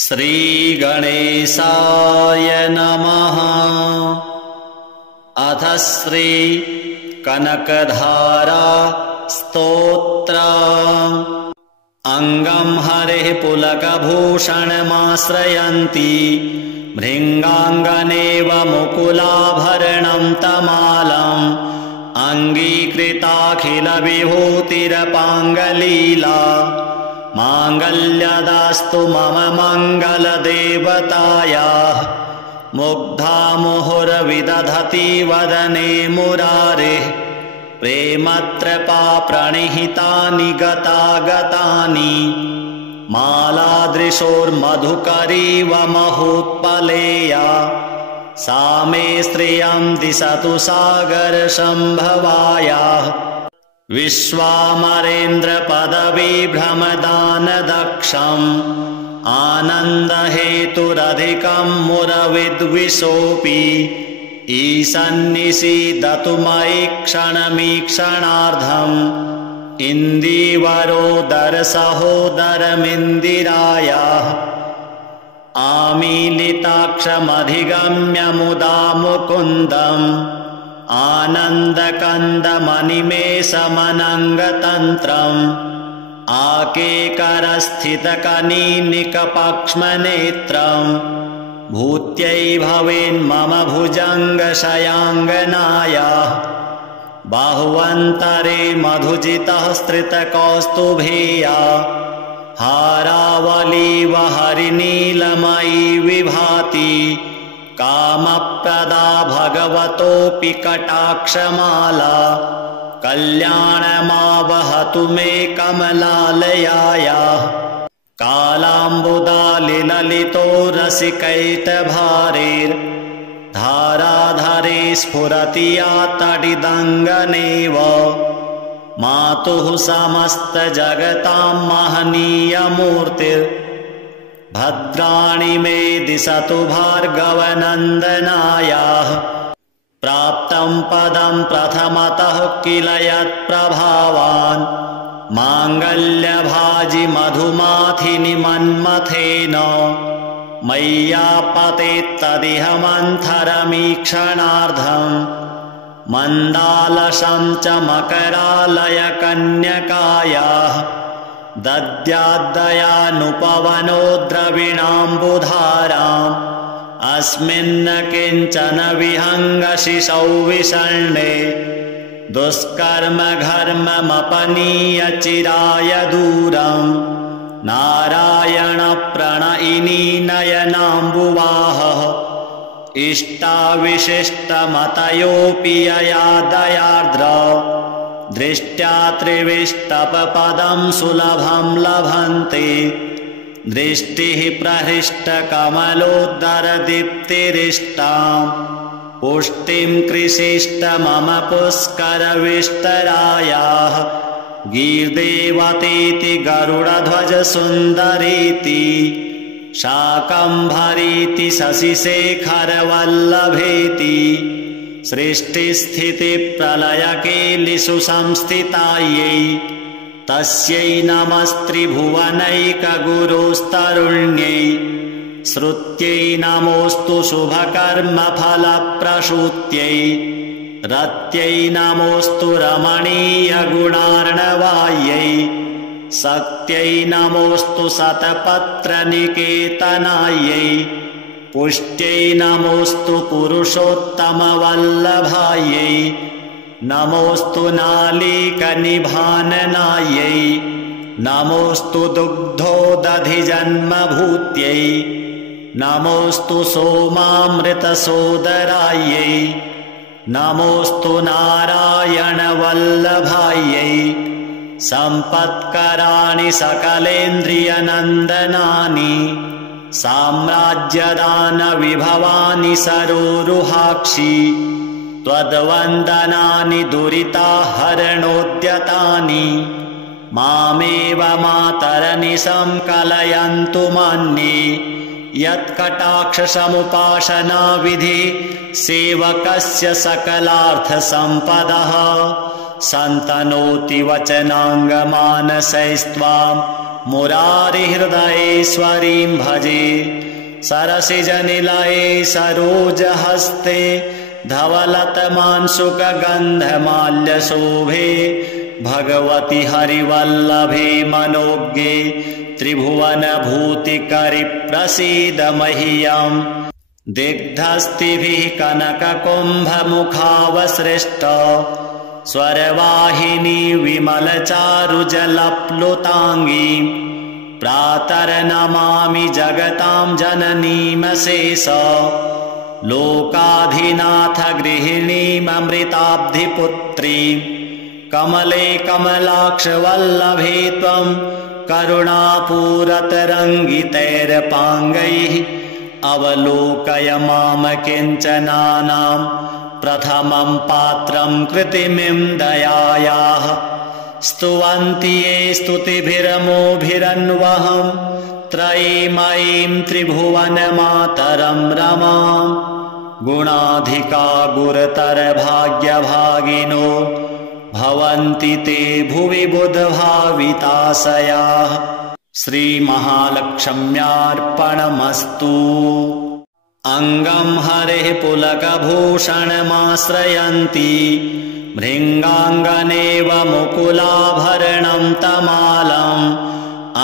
श्रीगणेशाय नमः। अथ श्री कनकधारा स्तोत्र। अंगं हरिः पुलकभूषणमाश्रयन्ति भृङ्गाङ्गनेव मुकुलाभरणं तमालम् अङ्गीकृताखिलविभूतिरपाङ्गलीला माङ्गल्यदास्तु मम मङ्गलदेवतायाः। मुग्धा मुहुर्विदधति वदने मुरारेः प्रेमत्रपा प्रणिहितानि गतागतानि मालादृशोर्मधुकरीव महोत्पलेया सा मे श्रियं दिशतु सागरसम्भवायाः। विश्वामरेन्द्रपदवीभ्रमदानदक्षम् आनन्दहेतुरधिकं मुरविद्विषोऽपि ईशन्निषीदतु मयि क्षणमीक्षणार्धम्। इन्दीवरोदरसहोदरमिन्दिरायाः आमीलिताक्षमधिगम्य मुदा मुकुन्दम् आनन्दकन्दमनिमेषमनङ्गतन्त्रम् आकेकरस्थितकनीनिकपक्ष्मनेत्रम् भूत्यै भवेन्मम भुजङ्गशयाङ्गनायाः। बाहुवन्तरे मधुजितः स्त्रितकौस्तुभेया हारावलीव हरिनीलमयी विभाति कामप्रदा भगवतोऽपि कटाक्षमाला। कल्याणमावहतु मे कमलालयायाः। कालाम्बुदालिललितो रसिकैटभारेर्धाराधरे स्फुरति या तडिदङ्गनेव। मातुः समस्तजगतां महनीयमूर्तिर्भद्राणि मे दिशतु भार्गवनन्दनायाः। प्राप्तं पदं प्रथमतः किल यत्प्रभावान् माङ्गल्यभाजि मधुमाथिनि मन्मथेन मय्यापतेत्तदिह मन्थरमीक्षणार्धम्। मन्दालसं च मकरालयकन्यकायाः दद्याद्दयानुपवनो द्रविणाम्बुधाराम्। अस्मिन् किञ्चन विहङ्गशिशौ विषण्णे दुष्कर्म घर्ममपनीय चिराय दूरम्। नारायणप्रणयिनी नयनाम्बुवाहः इष्टाविशिष्टमतयोऽपि यया दयार्द्र दृष्ट्या त्रिविष्टपपदं सुलभं लभन्ते। दृष्टिः प्रहृष्टकमलोदरदीप्तिरिष्टाम् पुष्टिं कृषिष्ट मम पुष्करविष्टरायाः। गीर्देवतीति गरुडध्वजसुन्दरीति शाकम्भरीति शशिशेखरवल्लभेति सृष्टिस्थितिप्रलयकेलिषु संस्थितायै तस्यै नमस्त्रिभुवनैकगुरुस्तरुण्यै। श्रुत्यै नमोऽस्तु शुभकर्मफलप्रसूत्यै रत्यै नमोऽस्तु रमणीयगुणार्णवायै। शक्त्यै नमोऽस्तु शतपत्रनिकेतनायै। पुष्ट्यै नमोऽस्तु पुरुषोत्तमवल्लभायै। नमोऽस्तु नालीकनिभाननायै। नमोऽस्तु दुग्धोदधिजन्मभूत्यै। नमोऽस्तु सोमामृतसोदरायै। नमोऽस्तु नारायणवल्लभायै। सम्पत्कराणि सकलेन्द्रियनन्दनानि साम्राज्यदानविभवानि सरोरुहाक्षि। त्वद्वन्दनानि दुरिताहरणोद्यतानि मामेव मातरनिशं कलयन्तु मन्ये। यत्कटाक्षसमुपासनाविधि सेवकस्य सकलार्थसम्पदः सन्तनोति वचनाङ्गमानसैस्त्वां मुरारिहृदयेश्वरीं भजे सरसिजनिलये सरोजहस्ते धवलतमांशुकगन्धमाल्यशोभे भगवति हरिवल्लभे मनोज्ञे त्रिभुवनभूतिकरि प्रसीद मह्यम् दिग्धस्तिभिः कनककुम्भमुखावसृष्ट स्वरवाहिनी विमलचारुजलप्लुताङ्गी प्रातर्नमामि जगतां जननीमशेष लोकाधिनाथ गृहिणीममृताब्धिपुत्री कमले कमलाक्षवल्लभे त्वं करुणापूरतरङ्गितैरपाङ्गैः अवलोकय मां किञ्चनानां प्रथमं पात्रं कृतिमिं दयायाः स्तुवन्ति ये स्तुतिभिरमोभिरन्वहं त्रयीमयीं त्रिभुवनमातरं रमां गुणाधिका गुरुतरभाग्यभागिनो भवन्ति ते भुवि बुधभाविताशयाः श्रीमहालक्ष्म्यार्पणमस्तु। अङ्गं हरेः पुलकभूषणमाश्रयन्ति भृङ्गाङ्गनेव मुकुलाभरणं तमालम्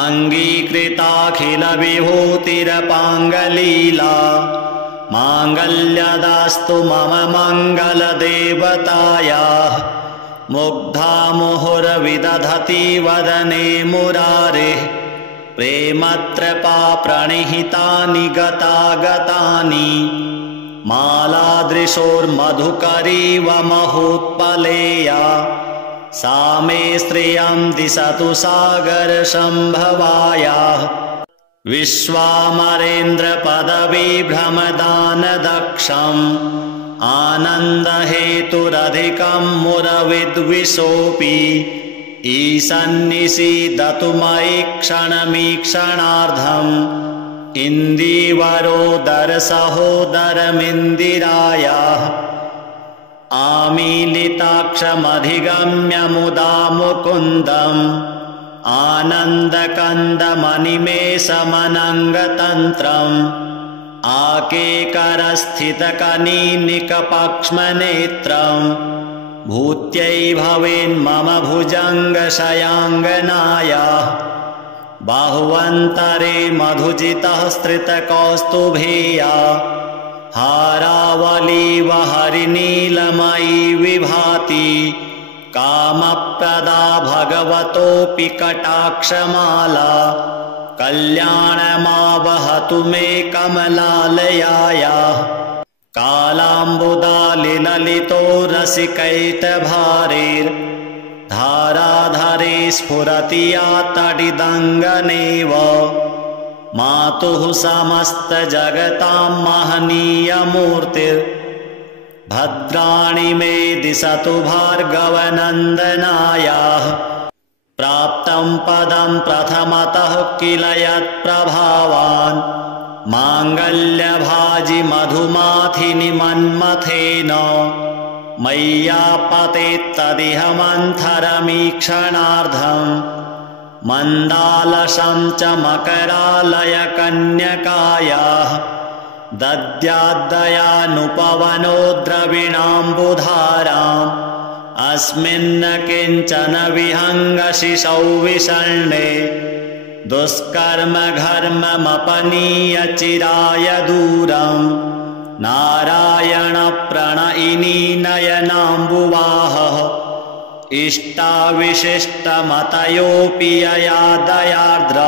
अङ्गीकृताखिलविभूतिरपाङ्गलीला माङ्गल्यदास्तु मम मङ्गलदेवतायाः मुग्धा मुहुर्विदधति वदने मुरारेः प्रेमत्रपा प्रणिहितानि गतागतानि मालादृशोर्मधुकरीव महोत्पलेया सा मे श्रियं दिशतु सागरसम्भवायाः विश्वामरेन्द्रपदविभ्रमदानदक्षम् आनन्दहेतुरधिकं मुरविद्विषोऽपि ईशन्निषीदतु मयि क्षणमीक्षणार्धम् इन्दीवरोदरसहोदरमिन्दिरायाः आमीलिताक्षमधिगम्य मुदा मुकुन्दम् आनन्दकन्दमनिमेषमनङ्गतन्त्रम् आकेकरस्थितकनीनिकपक्ष्मनेत्रम् भूत्यै भवेन्मम भुजङ्गशयाङ्गनायाः बाहुवन्तरे मधुजितः स्त्रितकौस्तुभेया हारावलीव हरिनीलमयी विभाति कामप्रदा भगवतोऽपि कटाक्षमाला कल्याणमावहतु मे कमलालयायाः कालाम्बुदालिललितो रसिकैटभारेर्धाराधरे स्फुरति या तडिदङ्गनेव मातुः समस्तजगतां महनीयमूर्तिर्भद्राणि मे दिशतु भार्गवनन्दनायाः प्राप्तं पदं प्रथमतः किल यत्प्रभावान् माङ्गल्यभाजि मधुमाथिनि मन्मथेन मय्यापतेत्तदिह मन्थरमीक्षणार्धम् मन्दालसं च मकरालयकन्यकायाः दद्याद्दयानुपवनो द्रविणाम्बुधाराम् अस्मिन्न किञ्चन विहङ्गशिशौ विषण्णे दुष्कर्म घर्ममपनीय चिराय दूरम् नारायण प्रणयिनी नयनाम्बुवाहः इष्टाविशिष्टमतयोऽपि यया दयार्द्र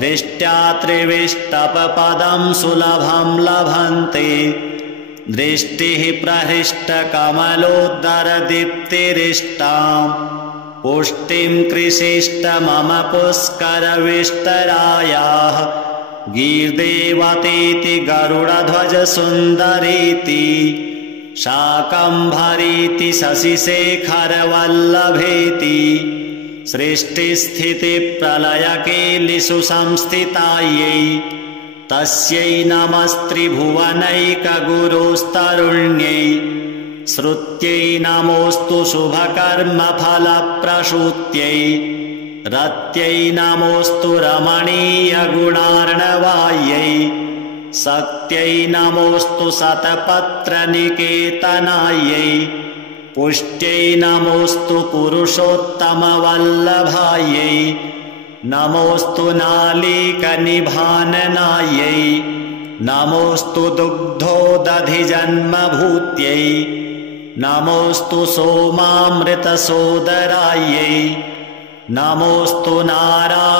दृष्ट्या त्रिविष्टपपदं सुलभं लभन्ते दृष्टिः प्रहृष्टकमलोदरदीप्तिरिष्टाम् पुष्टिं कृषिष्ट मम पुष्करविष्टरायाः गीर्देवतीति गरुडध्वजसुन्दरीति शाकम्भरीति शशिशेखरवल्लभेति सृष्टिस्थितिप्रलयकेलिषु संस्थितायै तस्यै नमस्त्रिभुवनैकगुरोस्तरुण्यै श्रुत्यै नमोऽस्तु शुभकर्मफलप्रसूत्यै रत्यै नमोऽस्तु रमणीयगुणार्णवायै शक्त्यै नमोऽस्तु शतपत्रनिकेतनायै पुष्ट्यै नमोऽस्तु पुरुषोत्तमवल्लभायै नमोऽस्तु नालीकनिभाननायै नमोऽस्तु दुग्धोदधिजन्मभूत्यै नमोऽस्तु सोमामृतसोदरायै नमोऽस्तु नारायणवल्लभायै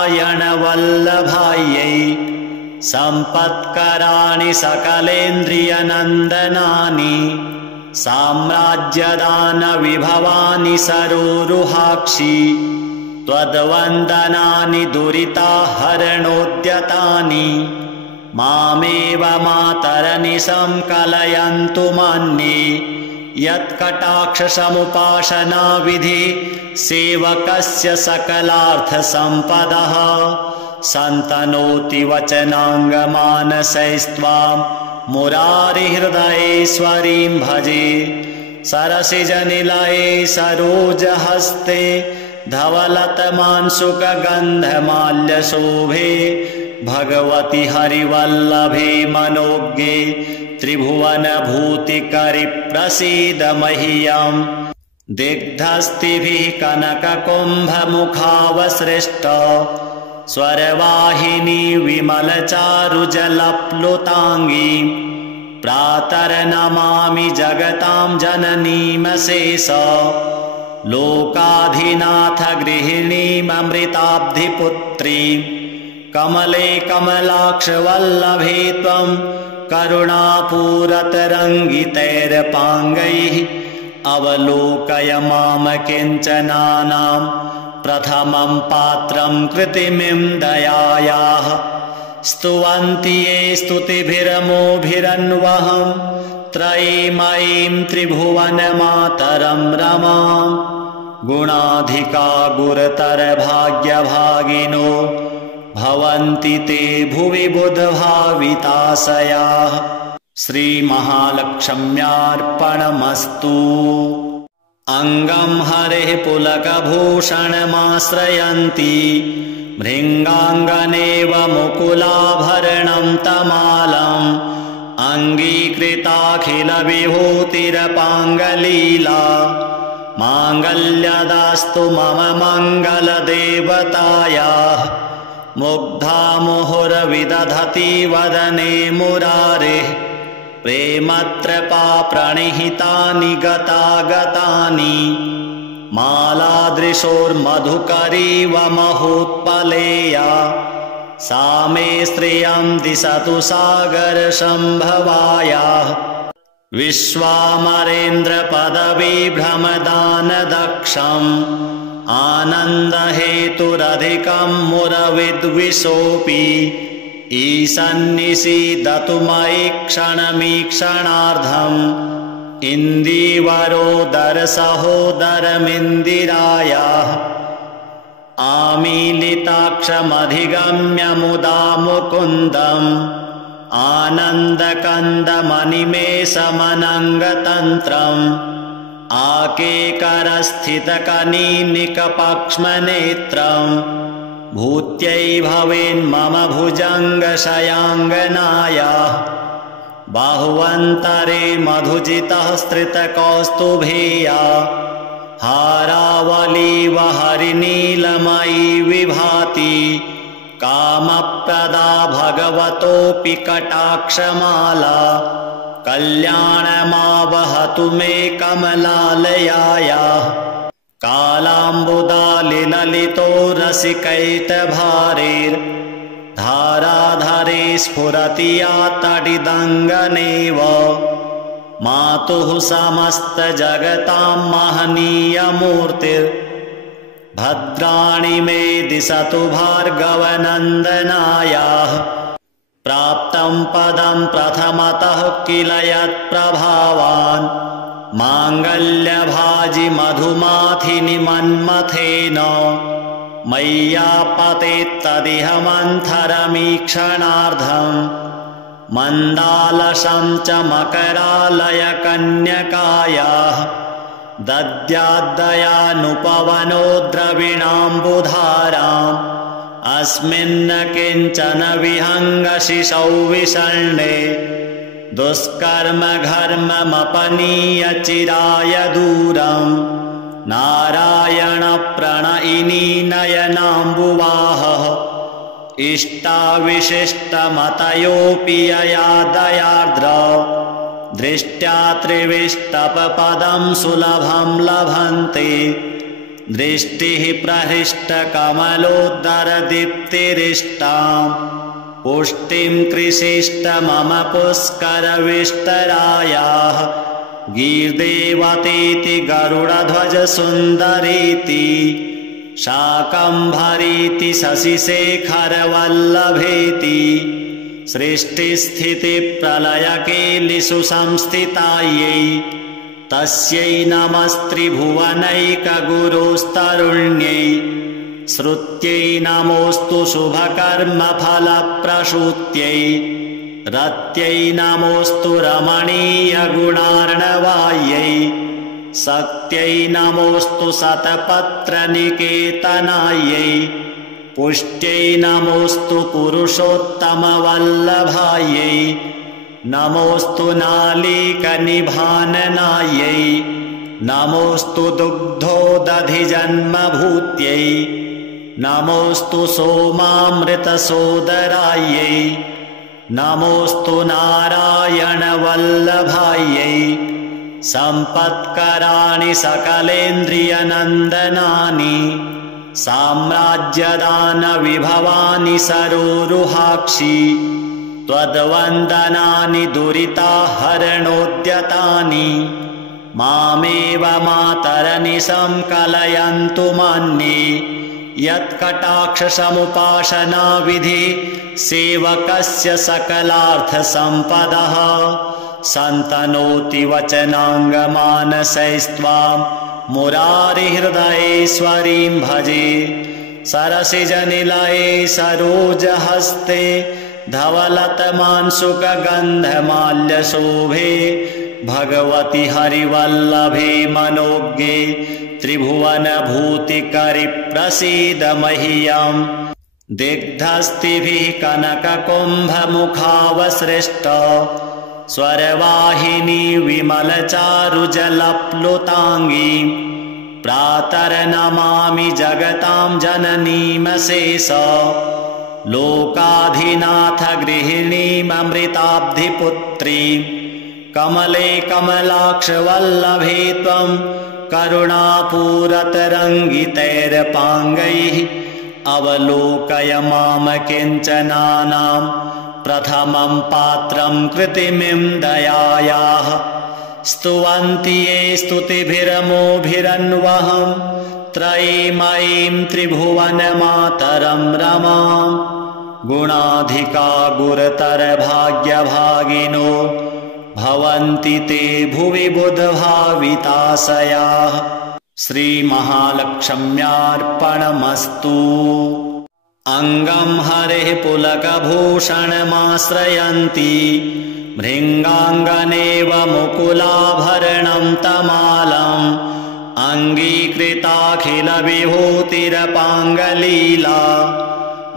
सम्पत्कराणि सकलेन्द्रियनन्दनानि साम्राज्यदानविभवानि सरोरुहाक्षि त्वद्वन्दनानि दुरिताहरणोद्यतानि मामेव मातरनिशं कलयन्तु मान्ये यत्कटाक्षसमुपासनाविधि सेवकस्य सकलार्थसम्पदः सन्तनोति वचनाङ्गमानसैस्त्वां मुरारिहृदयेश्वरीं भजे सरसिजनिलये सरोजहस्ते धवलतमांशुकगन्धमाल्यशोभे भगवति हरिवल्लभे मनोज्ञे त्रिभुवनभूतिकरि प्रसीद मह्यम् दिग्धस्तिभिः कनककुम्भमुखावसृष्ट स्वरवाहिनी विमलचारुजलप्लुताङ्गी प्रातर्नमामि जगतां जननीमशेष लोकाधिनाथ गृहिणीममृताब्धिपुत्रीं कमले कमलाक्षवल्लभे त्वं करुणापूरतरङ्गितैरपाङ्गैः अवलोकय मां किञ्चनानां प्रथमं पात्रं कृतिमिं दयायाः स्तुवन्ति ये स्तुतिभिरमोभिरन्वहं त्रयीमयीं त्रिभुवनमातरं रमां गुणाधिका गुरुतरभाग्यभागिनो भवन्ति ते भुवि बुधभाविताशयाः श्रीमहालक्ष्म्यार्पणमस्तु। अङ्गं हरेः पुलकभूषणमाश्रयन्ति भृङ्गाङ्गनेव मुकुलाभरणं तमालम् अङ्गीकृताखिलविभूतिरपाङ्गलीला माङ्गल्यदास्तु मम मङ्गलदेवतायाः मुग्धा मुहुर्विदधति वदने मुरारेः प्रेमत्रपा प्रणिहितानि गतागतानि मालादृशोर्मधुकरीव महोत्पलेया सा मे श्रियं दिशतु सागरसम्भवायाः विश्वामरेन्द्रपदविभ्रमदानदक्षम् आनन्दहेतुरधिकं मुरविद्विषोऽपि ईशन्निषीदतु मयि क्षणमीक्षणार्धम् इन्दीवरोदरसहोदरमिन्दिरायाः आमीलिताक्षमधिगम्य मुदा मुकुन्दम् आनन्दकन्दमनिमेषमनङ्गतन्त्रम् आकेकरस्थितकनीनिकपक्ष्मनेत्रम् भूत्यै भवेन्मम भुजङ्गशयाङ्गनायाः बाहुवन्तरे मधुजितः स्त्रितकौस्तुभेया हारावलीव हरिनीलमयी विभाति कामप्रदा भगवतोऽपि कटाक्षमाला कल्याणमावहतु मे कमलालयायाः कालाम्बुदालिललितो रसिकैतभारेर्धाराधरे स्फुरति या तडिदङ्गनेव मातुः समस्तजगतां महनीयमूर्तिर्भद्राणि मे दिशतु भार्गवनन्दनायाः प्राप्तं पदं प्रथमतः किल यत्प्रभावान् माङ्गल्यभाजि मधुमाथिनि मन्मथेन मय्यापतेत्तदिह मन्थरमीक्षणार्धम् मन्दालसं च मकरालयकन्यकायाः दद्याद्दयानुपवनो द्रविणाम्बुधाराम् अस्मिन्न किञ्चन विहङ्गशिशौ विषण्णे दुष्कर्म घर्ममपनीय चिराय दूरम् नारायण प्रणयिनी नयनाम्बुवाहः इष्टाविशिष्टमतयोऽपि यया दयार्द्र दृष्ट्या त्रिविष्टपपदं सुलभं लभन्ते दृष्टिः प्रहृष्टकमलोद्धरदीप्तिरिष्टाम् पुष्टिं कृषिष्ट मम पुष्करविष्टरायाः गीर्देवतीति गरुडध्वजसुन्दरीति शाकम्भरीति शशिशेखरवल्लभेति सृष्टिस्थितिप्रलयकेलिषु संस्थितायै तस्यै नमस्त्रिभुवनैकगुरुस्तरुण्यै श्रुत्यै नमोऽस्तु शुभकर्मफलप्रसूत्यै रत्यै नमोऽस्तु रमणीयगुणार्णवायै शक्त्यै नमोऽस्तु शतपत्रनिकेतनायै पुष्ट्यै नमोऽस्तु पुरुषोत्तमवल्लभायै नमोऽस्तु नालीकनिभाननायै नमोऽस्तु दुग्धोदधिजन्मभूत्यै नमोऽस्तु सोमामृतसोदरायै नमोऽस्तु नारायणवल्लभायै सम्पत्कराणि सकलेन्द्रियनन्दनानि साम्राज्यदानविभवानि सरोरुहाक्षि त्वद्वन्दनानि दुरिताहरणोद्यतानि मामेव मातरनिशं कलयन्तु मन्ये यत्कटाक्षसमुपासनाविधि सेवकस्य सकलार्थसम्पदः सन्तनोति वचनाङ्गमानसैस्त्वां मुरारिहृदयेश्वरीं भजे सरसिजनिलये सरोजहस्ते धवलतमांशुकगन्धमाल्यशोभे भगवति हरिवल्लभे मनोज्ञे त्रिभुवनभूतिकरि प्रसीद मह्यम् दिग्धस्तिभिः कनककुम्भमुखावसृष्ट स्वरवाहिनी विमलचारुजलप्लुताङ्गी प्रातर्नमामि जगतां जननीमशेष लोकाधिनाथ गृहिणीममृताब्धिपुत्रीं कमले कमलाक्षवल्लभे त्वं करुणापूरतरङ्गितैरपाङ्गैः अवलोकय मां किञ्चनानां प्रथमं पात्रं कृतिमिं दयायाः स्तुवन्ति ये स्तुतिभिरमोभिरन्वहं त्रयीमयीं त्रिभुवनमातरं रमां गुणाधिका गुरुतरभाग्यभागिनो भवन्ति ते भुवि बुधभाविताशयाः श्रीमहालक्ष्म्यार्पणमस्तु। अङ्गं हरेः पुलकभूषणमाश्रयन्ति भृङ्गाङ्गनेव मुकुलाभरणं तमालम् अङ्गीकृताखिलविभूतिरपाङ्गलीला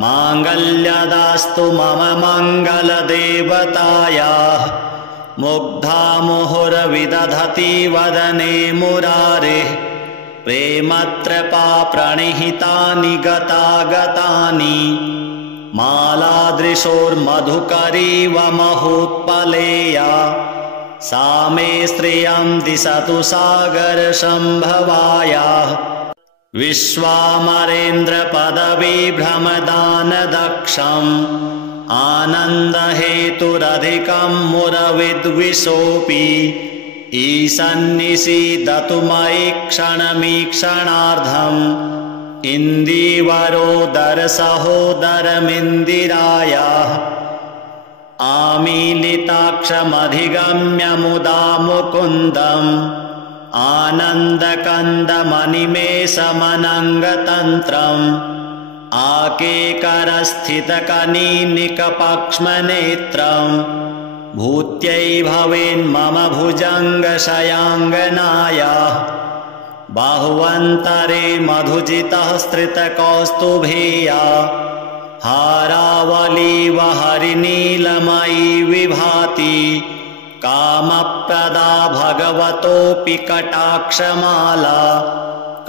माङ्गल्यदास्तु मम मङ्गलदेवतायाः मुग्धा मुहुर्विदधति वदने मुरारेः प्रेमत्रपा प्रणिहितानि गतागतानि मालादृशोर्मधुकरीव महोत्पलेया सा मे श्रियं दिशतु सागरसम्भवायाः विश्वामरेन्द्रपदविभ्रमदानदक्षम् आनन्दहेतुरधिकं मुरविद्विषोऽपि ईशन्निषीदतु मयि क्षणमीक्षणार्धम् इन्दीवरोदरसहोदरमिन्दिरायाः आमीलिताक्षमधिगम्य मुदा मुकुन्दम् आनन्दकन्दमनिमेषमनङ्गतन्त्रम् आकेकरस्थितकनीनिकपक्ष्मनेत्रम् भूत्यै भवेन्मम भुजङ्गशयाङ्गनायाः बाहुवन्तरे मधुजितः स्त्रितकौस्तुभेया हारावलीव हरिनीलमयी विभाति कामप्रदा भगवतोऽपि कटाक्षमाला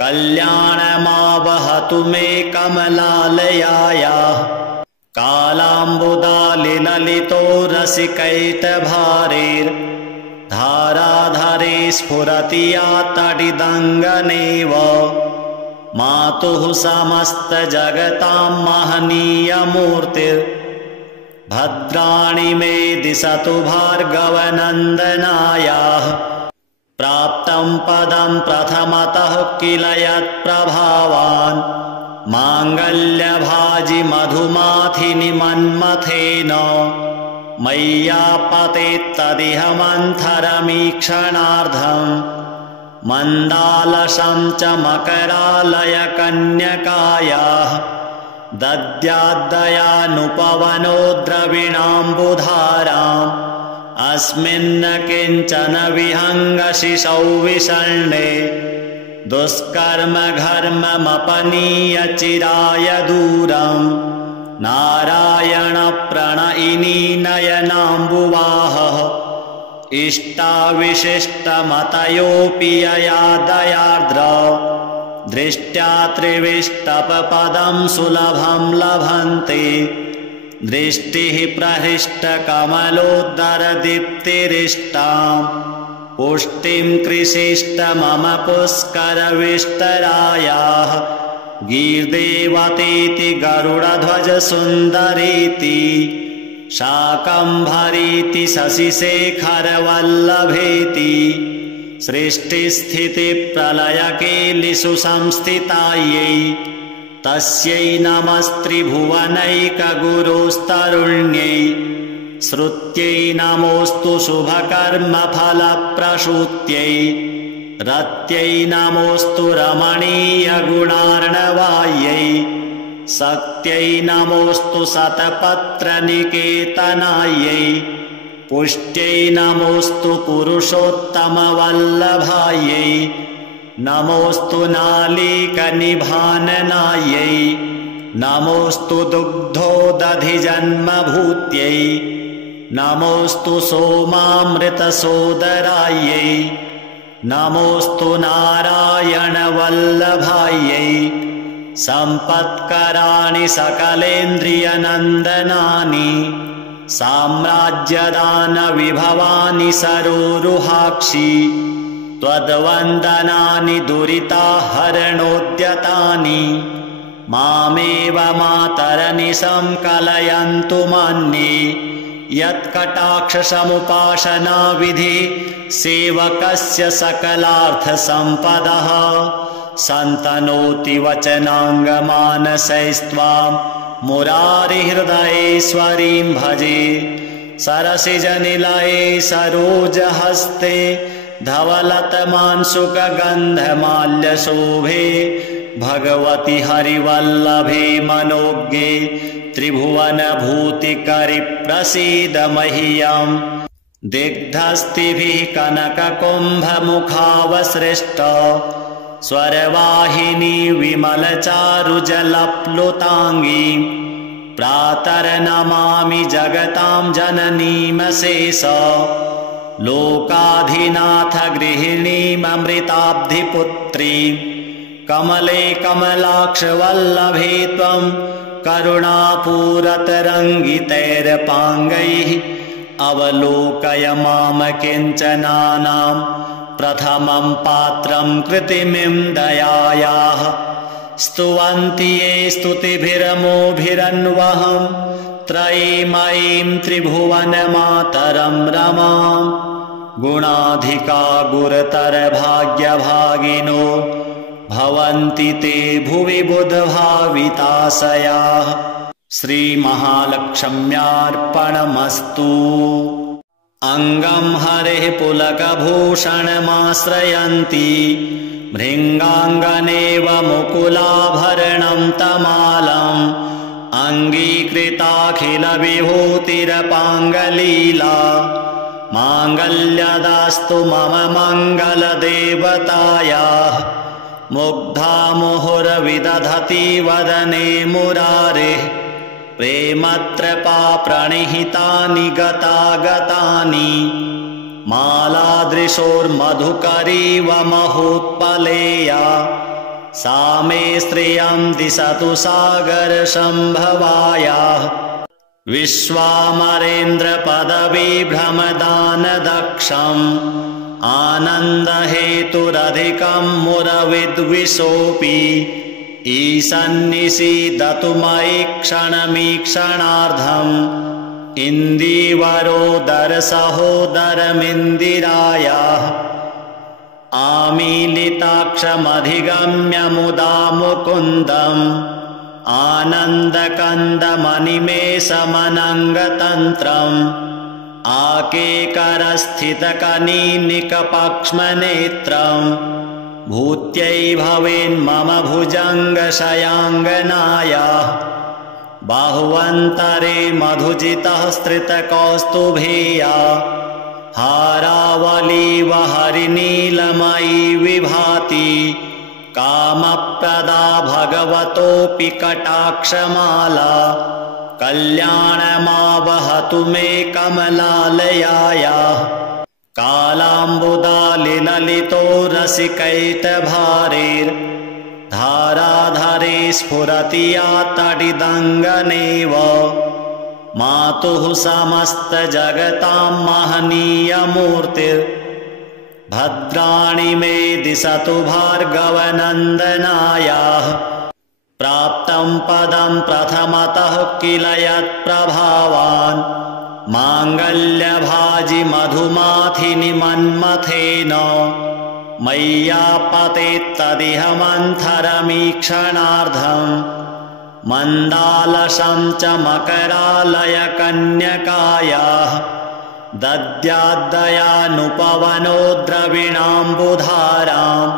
कल्याणमावहतु मे कमलालयायाः कालाम्बुदालिललितो रसिकैतभारेर्धाराधरे स्फुरति या तडिदङ्गनेव मातुः समस्तजगतां महनीयमूर्तिर्भद्राणि मे दिशतु भार्गवनन्दनायाः प्राप्तं पदं प्रथमतः किल यत्प्रभावान् माङ्गल्यभाजि मधुमाथिनि मन्मथेन मय्यापतेत्तदिह मन्थरमीक्षणार्धम् मन्दालशं च मकरालयकन्यकायाः दद्याद्दयानुपवनो द्रविणाम्बुधाराम् अस्मिन्न किञ्चन विहङ्गशिशौ विषण्णे दुष्कर्म घर्ममपनीय चिराय दूरम् नारायणप्रणयिनी नयनाम्बुवाहः इष्टाविशिष्टमतयोऽपि यया दयार्द्र दृष्ट्या त्रिविष्टपपदं सुलभं लभन्ते दृष्टिः प्रहृष्टकमलोद्धरदीप्तिरिष्टाम् पुष्टिं कृषिष्ट मम पुष्करविष्टरायाः गीर्देवतीति गरुडध्वजसुन्दरीति शाकम्भरीति शशिशेखरवल्लभेति सृष्टिस्थितिप्रलयकेलिषु संस्थितायै तस्यै नमस्त्रिभुवनैकगुरुस्तरुण्यै श्रुत्यै नमोऽस्तु शुभकर्मफलप्रसूत्यै रत्यै नमोऽस्तु रमणीयगुणार्णवायै शक्त्यै नमोऽस्तु शतपत्रनिकेतनायै पुष्ट्यै नमोऽस्तु पुरुषोत्तमवल्लभायै नमोऽस्तु नालीकनिभाननायै नमोऽस्तु दुग्धोदधिजन्मभूत्यै नमोऽस्तु सोमामृतसोदरायै नमोऽस्तु नारायणवल्लभायै सम्पत्कराणि सकलेन्द्रियनन्दनानि साम्राज्यदानविभवानि सरोरुहाक्षि त्वद्वन्दनानि दुरिताहरणोद्यतानि मामेव मातरनिशं कलयन्तु मन्ये यत्कटाक्षसमुपासना विधि सेवकस्य सकलार्थसम्पदः सन्तनोति वचनाङ्गमानसैस्त्वां मुरारिहृदयेश्वरीं भजे सरसिजनिलये सरोजहस्ते धवलतमांशुकगन्धमाल्यशोभे भगवति हरिवल्लभे मनोज्ञे त्रिभुवनभूतिकरि प्रसीद मह्यम् दिग्धस्तिभिः कनककुम्भमुखावसृष्ट स्वरवाहिनी विमलचारुजलप्लुताङ्गी प्रातर्नमामि जगतां जननीमशेष लोकाधिनाथ गृहिणीममृताब्धिपुत्री कमले कमलाक्षवल्लभे त्वं करुणापूरतरङ्गितैरपाङ्गैः अवलोकय माम किञ्चनानां प्रथमं पात्रं कृतिमिं दयायाः स्तुवन्ति ये स्तुतिभिरमोभिरन्वहं त्रयीमयीं त्रिभुवनमातरं रमां गुणाधिका गुरुतरभाग्यभागिनो भवन्ति ते भुवि बुधभाविताशयाः श्रीमहालक्ष्म्यार्पणमस्तु। अङ्गं हरेः पुलकभूषणमाश्रयन्ति भृङ्गाङ्गनेव मुकुलाभरणं तमालम् अङ्गीकृताखिलविभूतिरपाङ्गलीला माङ्गल्यदास्तु मम मङ्गलदेवतायाः मुग्धा मुहुर्विदधति वदने मुरारेः प्रेमत्रपा प्रणिहितानि गतागतानि मालादृशोर्मधुकरीव महोत्पलेया सा मे श्रियं दिशतु सागरसम्भवायाः विश्वामरेन्द्रपदविभ्रमदानदक्षम् आनन्दहेतुरधिकं मुरविद्विषोऽपि ईशन्निषीदतु मयि क्षणमीक्षणार्धम् इन्दीवरोदरसहोदरमिन्दिरायाः आमीलिताक्षमधिगम्य मुदा मुकुन्दम् आनन्दकन्दमनिमेषमनङ्गतन्त्रम् आकेकरस्थितकनीनिकपक्ष्मनेत्रम् भूत्यै भवेन्मम भुजङ्गशयाङ्गनायाः बाहुवन्तरे मधुजितः स्त्रितकौस्तुभेया हारावलीव हरिनीलमयी विभाति कामप्रदा भगवतोऽपि कटाक्षमाला कल्याणमावहतु मे कमलालयायाः कालाम्बुदालिललितो रसिकैतभारेर्धाराधरे स्फुरति या तडिदङ्गनेव मातुः समस्तजगतां महनीयमूर्तिर्भद्राणि मे दिशतु भार्गवनन्दनायाः प्राप्तं पदं प्रथमतः किल यत्प्रभावान् माङ्गल्यभाजि मधुमाथिनि मन्मथेन मय्यापतेत्तदिह मन्थरमीक्षणार्धम् मन्दालसं च मकरालयकन्यकायाः दद्याद्दयानुपवनो द्रविणाम्बुधाराम्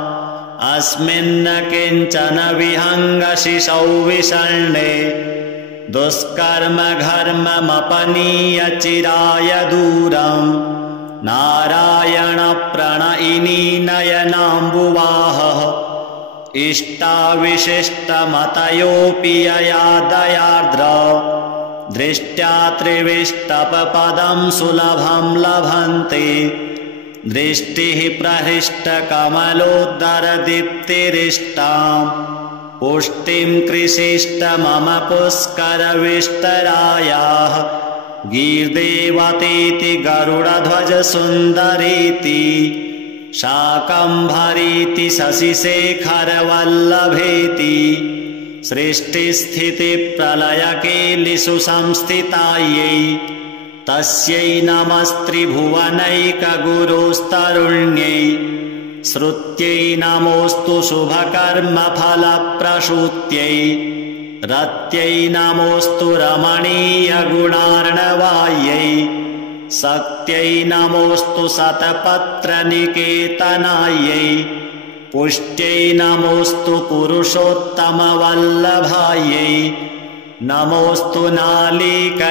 अस्मिन्न किञ्चन विहङ्गशिशौ विषण्णे दुष्कर्मघर्ममपनीय चिराय दूरम् नारायणप्रणयिनी नयनाम्बुवाहः इष्टाविशिष्टमतयोऽपि यया दयार्द्र दृष्ट्या त्रिविष्टपपदं सुलभं लभन्ते दृष्टिः प्रहृष्टकमलोदरदीप्तिरिष्टाम् पुष्टिं कृषिष्ट मम पुष्करविष्टरायाः गीर्देवतीति गरुडध्वजसुन्दरीति शाकम्भरीति शशिशेखरवल्लभेति सृष्टिस्थितिप्रलयकेलिषु संस्थितायै तस्यै नमस्त्रिभुवनैकगुरुस्तरुण्यै श्रुत्यै नमोऽस्तु शुभकर्मफलप्रसूत्यै रत्यै नमोऽस्तु रमणीयगुणार्णवायै शक्त्यै नमोऽस्तु शतपत्रनिकेतनायै पुष्ट्यै नमोऽस्तु पुरुषोत्तमवल्लभायै नमोऽस्तु नालीकनिभाननायै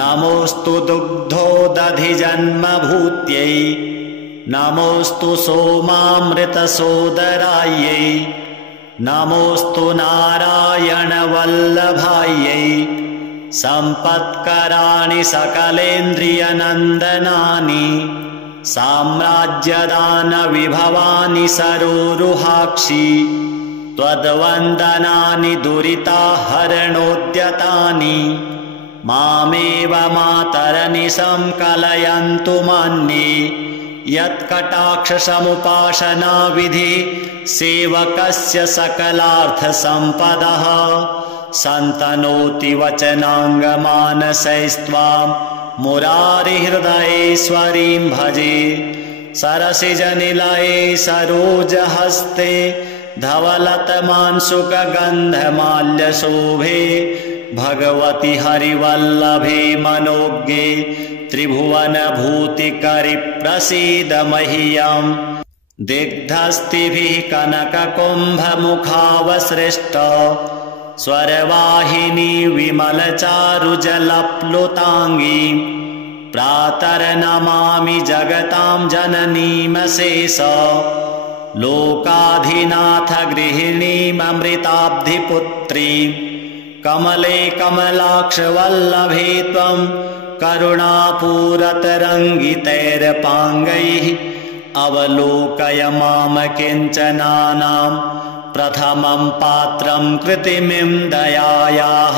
नमोऽस्तु दुग्धोदधिजन्मभूत्यै नमोऽस्तु सोमामृतसोदरायै नमोऽस्तु नारायणवल्लभायै सम्पत्कराणि सकलेन्द्रियनन्दनानि साम्राज्यदानविभवानि सरोरुहाक्षि त्वद्वन्दनानि दुरिताहरणोद्यतानि मामेव मातरनिशं कलयन्तु मन्ये यत्कटाक्षसमुपासनाविधि सेवकस्य सकलार्थसम्पदः सन्तनोति वचनाङ्गमानसैस्त्वां मुरारिहृदयेश्वरीं भजे सरसिजनिलये सरोजहस्ते धवलतमांशुकगन्धमाल्यशोभे भगवति हरिवल्लभे मनोज्ञे त्रिभुवनभूतिकरि प्रसीद मह्यम् दिग्धस्तिभिः कनककुम्भमुखावसृष्ट स्वरवाहिनी विमलचारुजलप्लुताङ्गी प्रातर्नमामि जगतां जननीमशेष लोकाधिनाथ गृहिणीममृताब्धिपुत्रीं कमले कमलाक्षवल्लभे त्वं करुणापूरतरङ्गितैरपाङ्गैः अवलोकय मां किञ्चनानां प्रथमं पात्रं कृतिमिं दयायाः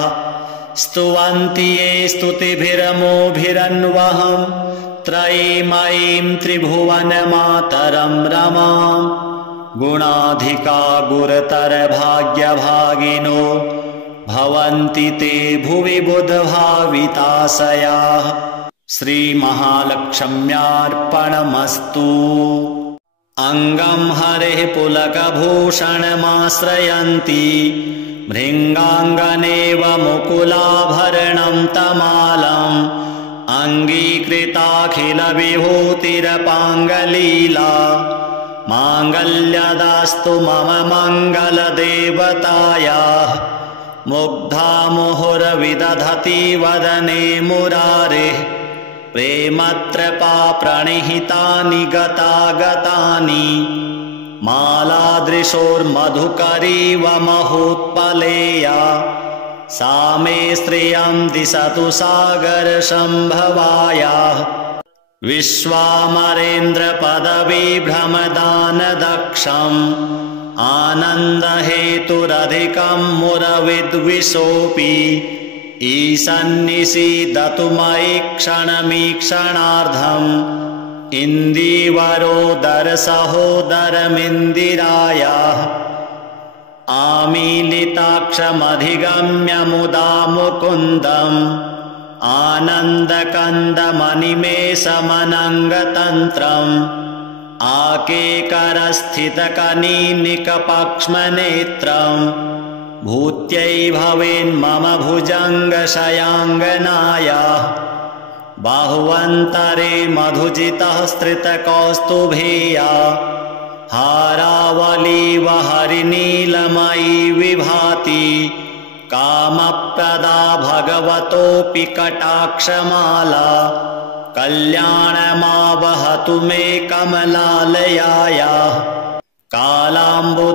स्तुवन्ति ये स्तुतिभिरमोभिरन्वहं त्रयीमयीं त्रिभुवनमातरं रमां गुणाधिका गुरुतरभाग्यभागिनो भवन्ति ते भुवि बुधभाविताशयाः श्रीमहालक्ष्म्यार्पणमस्तु। अङ्गं हरेः पुलकभूषणमाश्रयन्ति भृङ्गाङ्गनेव मुकुलाभरणं तमालम् अङ्गीकृताखिलविभूतिरपाङ्गलीला माङ्गल्यदास्तु मम मङ्गलदेवतायाः मुग्धा मुहुर्विदधति वदने मुरारेः प्रेमत्रपा प्रणिहितानि गतागतानि मालादृशोर्मधुकरीव महोत्पलेया सा मे श्रियं दिशतु सागरसम्भवायाः विश्वामरेन्द्रपदविभ्रमदानदक्षम् आनन्दहेतुरधिकं मुरविद्विषोऽपि ईशन्निषीदतु मयि क्षणमीक्षणार्धम् इन्दीवरोदरसहोदरमिन्दिरायाः आमीलिताक्षमधिगम्य मुदा मुकुन्दम् आनन्दकन्दमनिमेषमनङ्गतन्त्रम् आकेकरस्थितकनीनिकपक्ष्मनेत्रम् भूत्यै भवेन्मम भुजङ्गशयाङ्गनायाः बाहुवन्तरे मधुजितः स्त्रितकौस्तुभेया हारावलीव हरिनीलमयी विभाति कामप्रदा भगवतोऽपि कटाक्षमाला कल्याणमावहतु मे कमलालयायाः कालाम्बुदालिललितो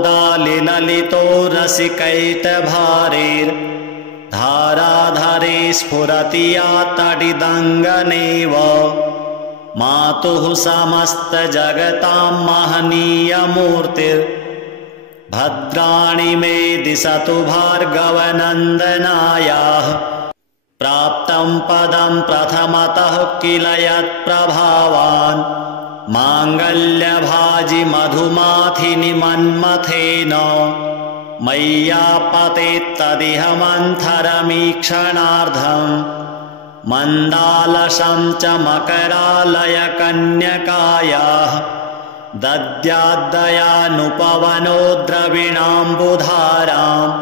रसिकैतभारेर्धाराधरे स्फुरति या तडिदङ्गनेव मातुः समस्तजगतां महनीयमूर्तिर्भद्राणि मे दिशतु भार्गवनन्दनायाः प्राप्तं पदं प्रथमतः किल यत्प्रभावान् माङ्गल्यभाजि मधुमाथिनि मन्मथेन मय्यापतेत्तदिह मन्थरमीक्षणार्धम् मन्दालसं च मकरालयकन्यकायाः दद्याद्दयानुपवनो द्रविणाम्बुधाराम्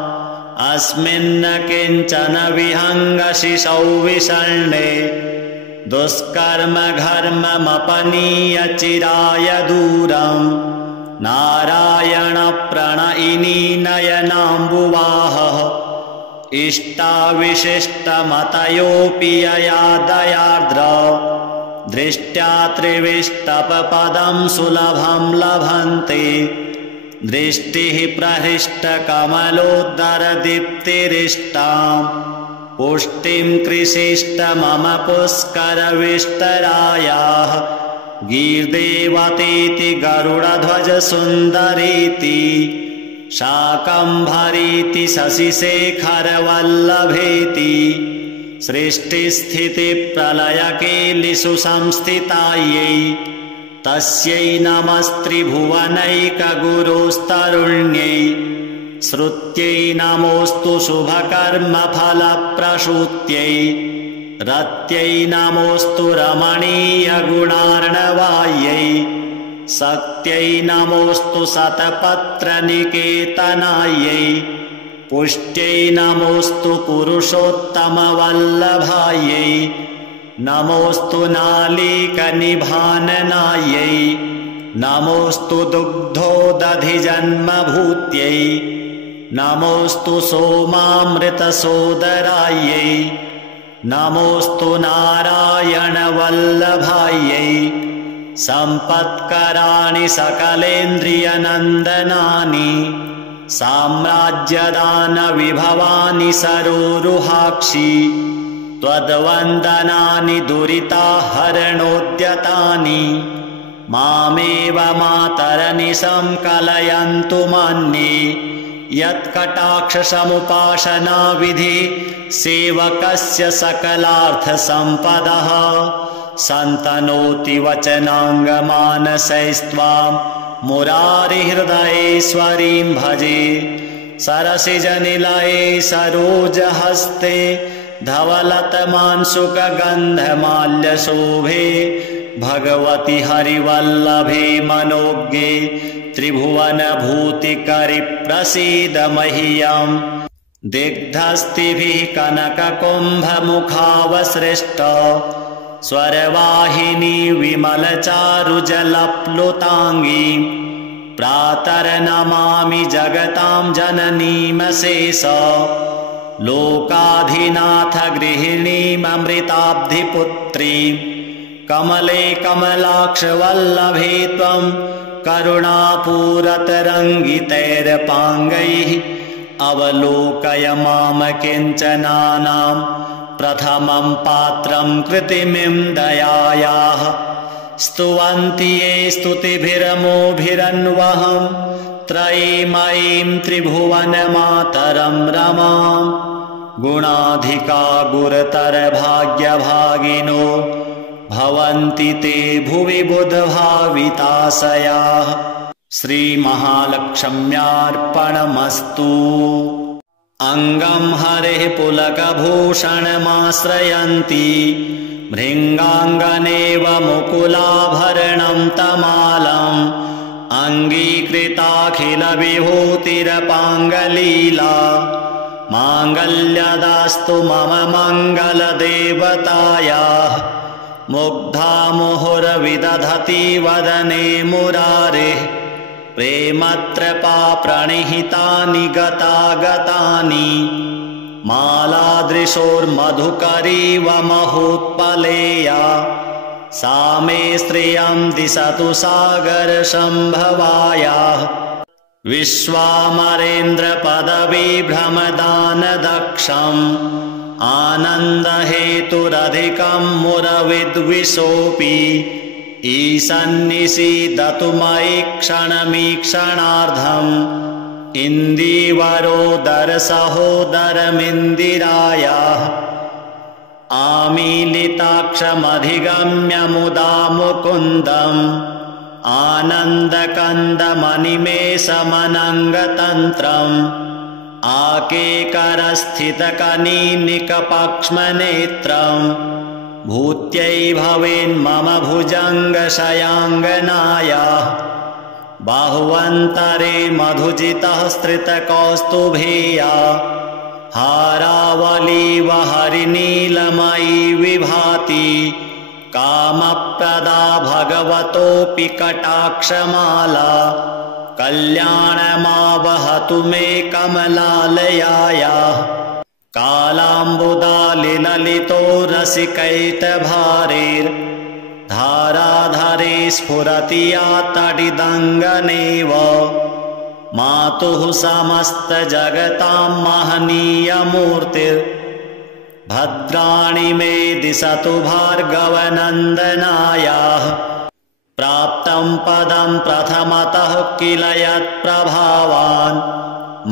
अस्मिन् किञ्चन विहङ्गशिशौ विषण्णे दुष्कर्मघर्ममपनीय चिराय दूरम् नारायणप्रणयिनी नयनाम्बुवाहः इष्टाविशिष्टमतयोऽपि यया दयार्द्र दृष्ट्या त्रिविष्टपपदं सुलभं लभन्ते दृष्टिः प्रहृष्टकमलोदरदीप्तिरिष्टां पुष्टिं कृषिष्ट मम पुष्करविष्टरायाः गीर्देवतीति गरुडध्वजसुन्दरीति शाकम्भरीति शशिशेखरवल्लभेति सृष्टिस्थितिप्रलयकेलिषु संस्थितायै तस्यै नमस्त्रिभुवनैकगुरोस्तरुण्यै श्रुत्यै नमोऽस्तु शुभकर्मफलप्रसूत्यै रत्यै नमोऽस्तु रमणीयगुणार्णवायै शक्त्यै नमोऽस्तु शतपत्रनिकेतनायै पुष्ट्यै नमोऽस्तु पुरुषोत्तमवल्लभायै नमोऽस्तु नालीकनिभाननायै नमोऽस्तु दुग्धोदधिजन्मभूत्यै नमोऽस्तु सोमामृतसोदरायै नमोऽस्तु नारायणवल्लभायै सम्पत्कराणि सकलेन्द्रियनन्दनानि साम्राज्यदानविभवानि सरोरुहाक्षि त्वद्वन्दनानि दुरिताहरणोद्यतानि मामेव मातरनिशं कलयन्तु मन्ये यत्कटाक्षसमुपासनाविधि सेवकस्य सकलार्थसम्पदः सन्तनोति वचनाङ्गमानसैस्त्वां मुरारिहृदयेश्वरीं भजे सरसिजनिलये सरोजहस्ते धवलतमांशुकगन्धमाल्यशोभे भगवति हरिवल्लभे मनोज्ञे त्रिभुवनभूतिकरि प्रसीद मह्यम् दिग्धस्तिभिः कनककुम्भमुखावसृष्ट स्वरवाहिनी विमलचारुजलप्लुताङ्गी प्रातर्नमामि जगतां जननीमशेष लोकाधिनाथ गृहिणीममृताब्धिपुत्री कमले कमलाक्षवल्लभे त्वं करुणापूरतरङ्गितैरपाङ्गैः अवलोकय मां किञ्चनानां प्रथमं पात्रं कृतिमिं दयायाः स्तुवन्ति ये स्तुतिभिरमोभिरन्वहं त्रयीमयीं त्रिभुवनमातरं रमां गुणाधिका गुरुतरभाग्यभागिनो भवन्ति ते भुवि बुधभाविताशयाः श्रीमहालक्ष्म्यार्पणमस्तु। अङ्गं हरेः पुलकभूषणमाश्रयन्ति भृङ्गाङ्गनेव मुकुलाभरणं तमालम् अङ्गीकृताखिलविभूतिरपाङ्गलीला माङ्गल्यदास्तु मम मङ्गलदेवतायाः मुग्धा मुहुर्विदधति वदने मुरारेः प्रेमत्रपा प्रणिहितानि गतागतानि मालादृशोर्मधुकरीव महोत्पलेया सा मे श्रियं दिशतु सागरसम्भवायाः विश्वामरेन्द्रपदवीभ्रमदानदक्षम् आनन्दहेतुरधिकं मुरविद्विषोऽपि ईशन्निषीदतु मयि क्षणमीक्षणार्धम् इन्दीवरोदरसहोदरमिन्दिरायाः आमीलिताक्षमधिगम्य मुदा मुकुन्दम् आनन्दकन्दमनिमेषमनङ्गतन्त्रम् आकेकरस्थितकनीनिकपक्ष्मनेत्रम् भूत्यै भवेन्मम भुजङ्गशयाङ्गनायाः बाहुवन्तरे मधुजितः स्त्रितकौस्तुभेया हारावलीव हरिनीलमयी विभाति कामप्रदा भगवतोऽपि कटाक्षमाला कल्याणमावहतु मे कमलालयायाः कालाम्बुदालिललितो रसिकैतभारेर्धाराधरे स्फुरति या तडिदङ्गनेव मातुः समस्तजगतां महनीयमूर्तिर्भद्राणि मे दिशतु भार्गवनन्दनायाः प्राप्तं पदं प्रथमतः किल यत्प्रभावान्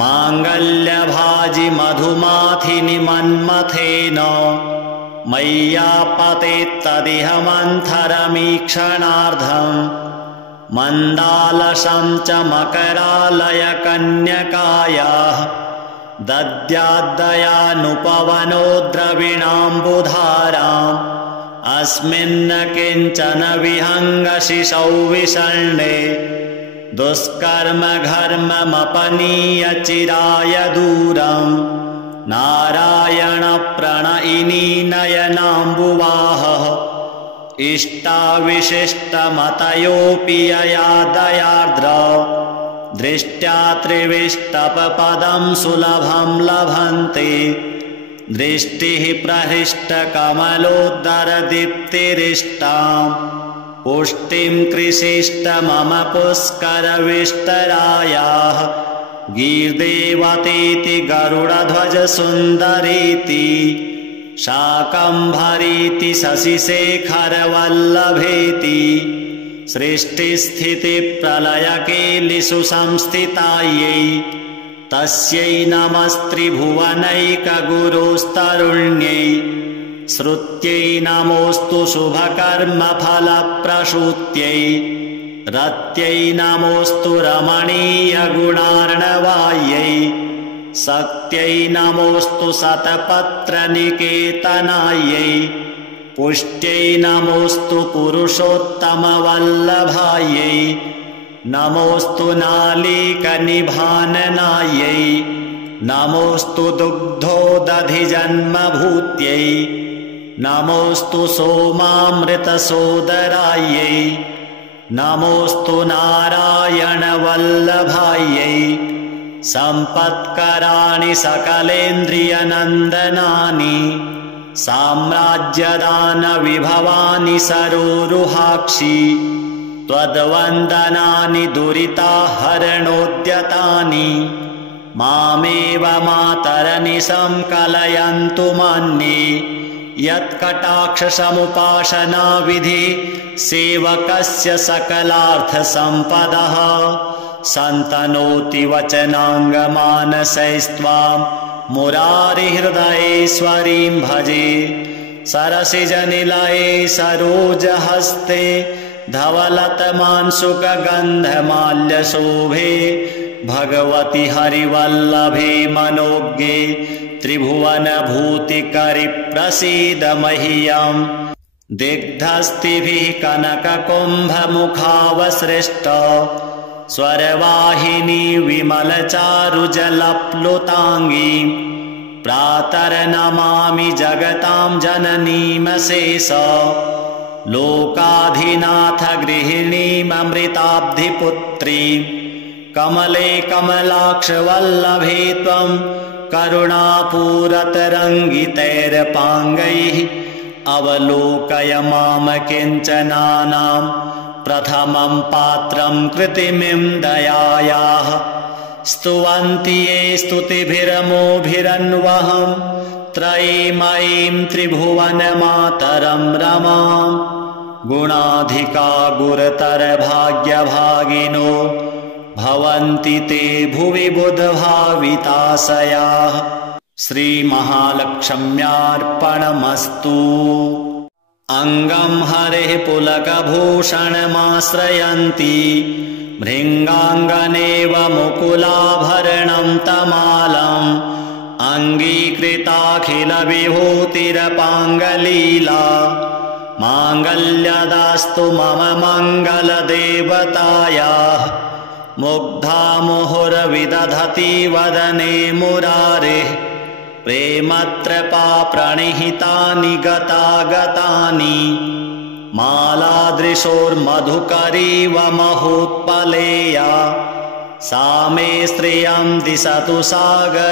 माङ्गल्यभाजि मधुमाथिनि मन्मथेन मय्यापतेत्तदिह मन्थरमीक्षणार्धम् मन्दालसं च मकरालयकन्यकायाः दद्याद्दयानुपवनो द्रविणाम्बुधाराम् अस्मिन् किञ्चन विहङ्गशिशौ विषण्णे दुष्कर्मघर्ममपनीय चिराय दूरम् नारायणप्रणयिनी नयनाम्बुवाहः इष्टाविशिष्टमतयोऽपि यया दयार्द्र दृष्ट्या त्रिविष्टपपदं सुलभं लभन्ते दृष्टिः प्रहृष्टकमलोदरदीप्तिरिष्टां पुष्टिं कृषिष्ट मम पुष्करविष्टरायाः गीर्देवतीति गरुडध्वजसुन्दरीति शाकम्भरीति शशिशेखरवल्लभेति सृष्टिस्थितिप्रलयकेलिषु संस्थितायै तस्यै नमस्त्रिभुवनैकगुरुस्तरुण्यै श्रुत्यै नमोऽस्तु शुभकर्मफलप्रसूत्यै रत्यै नमोऽस्तु रमणीयगुणार्णवायै शक्त्यै नमोऽस्तु शतपत्रनिकेतनायै पुष्ट्यै नमोऽस्तु पुरुषोत्तमवल्लभायै नमोऽस्तु नालीकनिभाननायै नमोऽस्तु दुग्धोदधिजन्मभूत्यै नमोऽस्तु सोमामृतसोदरायै नमोऽस्तु नारायणवल्लभायै सम्पत्कराणि सकलेन्द्रियनन्दनानि साम्राज्यदानविभवानि सरोरुहाक्षि त्वद्वन्दनानि दुरिताहरणोद्यतानि मामेव मातरनिशं कलयन्तु मन्ये यत्कटाक्षसमुपासनाविधि सेवकस्य सकलार्थसम्पदः सन्तनोति वचनाङ्गमानसैस्त्वां मुरारिहृदयेश्वरीं भजे सरसिजनिलये सरोजहस्ते धवलतमांशुकगन्धमाल्यशोभे भगवति हरिवल्लभे मनोज्ञे त्रिभुवनभूतिकरि प्रसीद मह्यम् दिग्धस्तिभिः कनककुम्भमुखावसृष्ट स्वरवाहिनी विमलचारुजलप्लुताङ्गी प्रातर्नमामि जगतां जननीमशेष लोकाधिनाथ गृहिणीममृताब्धिपुत्री कमले कमलाक्षवल्लभे त्वं करुणापूरतरङ्गितैरपाङ्गैः अवलोकय माम किञ्चनानां प्रथमं पात्रं कृतिमिं दयायाः स्तुवन्ति ये स्तुतिभिरमोभिरन्वहं त्रयीमयीं त्रिभुवनमातरं रमां गुणाधिका गुरुतरभाग्यभागिनो भवन्ति ते भुवि बुधभाविताशयाः श्रीमहालक्ष्म्यार्पणमस्तु। अङ्गं हरेः पुलकभूषणमाश्रयन्ति भृङ्गाङ्गनेव मुकुलाभरणं तमालम् अङ्गीकृताखिलविभूतिरपाङ्गलीला माङ्गल्यदास्तु मम मङ्गलदेवतायाः मुग्धा मुहुर्विदधति वदने मुरारेः प्रेमत्रपा प्रणिहितानि गतागतानि मालादृशोर्मधुकरीव महोत्पलेया सा मे श्रियं दिशतु सागरसम्भवायाः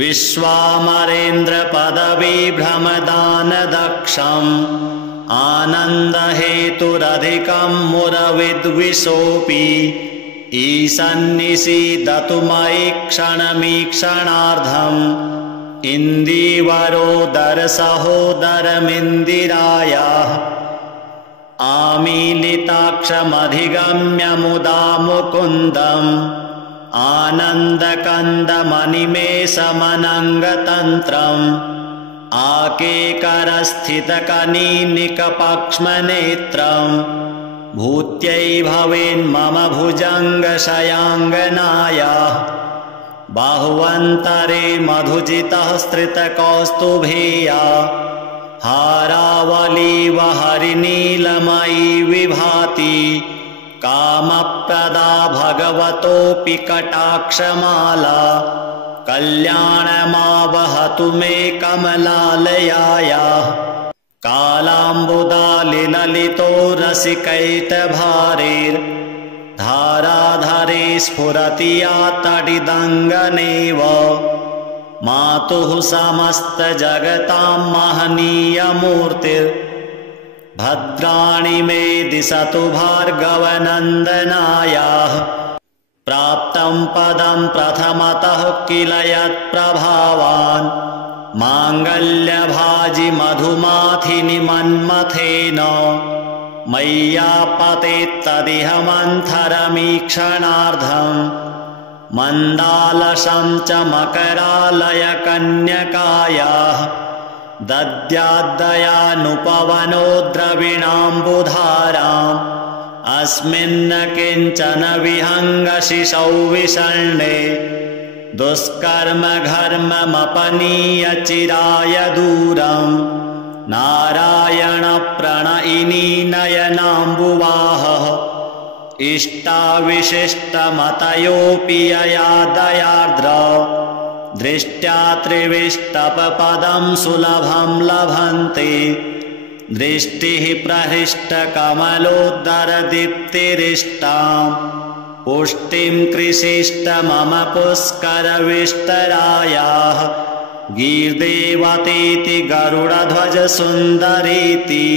विश्वामरेन्द्रपदवीभ्रमदानदक्षम् आनन्दहेतुरधिकं मुरविद्विषोऽपि ईशन्निषीदतु मयि क्षणमीक्षणार्धम् इन्दीवरोदरसहोदरमिन्दिरायाः आमीलिताक्षमधिगम्य मुदा मुकुन्दम् आनन्दकन्दमनिमेषमनङ्गतन्त्रम् आकेकरस्थितकनीनिकपक्ष्मनेत्रम् भूत्यै भवेन्मम भुजङ्गशयाङ्गनायाः बाहुवन्तरे मधुजितः स्त्रितकौस्तुभेया हारावलीव हरिनीलमयी विभाति कामप्रदा भगवतोऽपि कटाक्षमाला कल्याणमावहतु मे कमलालयायाः कालाम्बुदालिललितो रसिकैतभारेर्धाराधरे स्फुरति या तडिदङ्गनेव मातुः समस्तजगतां महनीयमूर्तिर् भद्राणि मे दिशतु भार्गवनन्दनायाः प्राप्तं पदं प्रथमतः किल यत्प्रभावान् माङ्गल्यभाजि मधुमाथिनि मन्मथेन मय्यापतेत्तदिह मन्थरमीक्षणार्धम् मन्दालसं च मकरालयकन्यकायाः दद्याद्दयानुपवनो द्रविणाम्बुधाराम् अस्मिन्न किञ्चन विहङ्गशिशौ विषण्णे दुष्कर्म घर्ममपनीय चिराय दूरम् नारायण प्रणयिनी नयनाम्बुवाहः इष्टाविशिष्टमतयोऽपि यया दयार्द्र दृष्ट्या त्रिविष्टपपदं सुलभं लभन्ते दृष्टिः प्रहृष्टकमलोदरदीप्तिरिष्टाम् पुष्टिं कृषिष्ट मम पुष्करविष्टरायाः गीर्देवतीति गरुडध्वजसुन्दरीति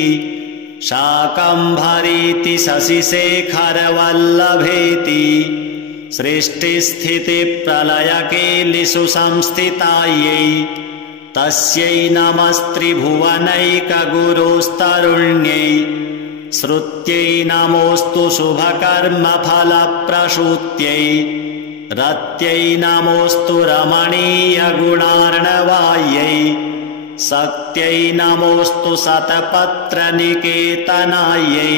शाकम्भरीति शशिशेखरवल्लभेति सृष्टिस्थितिप्रलयकेलिषु संस्थितायै तस्यै नमस्त्रिभुवनैकगुरुस्तरुण्यै श्रुत्यै नमोऽस्तु शुभकर्मफलप्रसूत्यै रत्यै नमोऽस्तु रमणीयगुणार्णवायै शक्त्यै नमोऽस्तु शतपत्रनिकेतनायै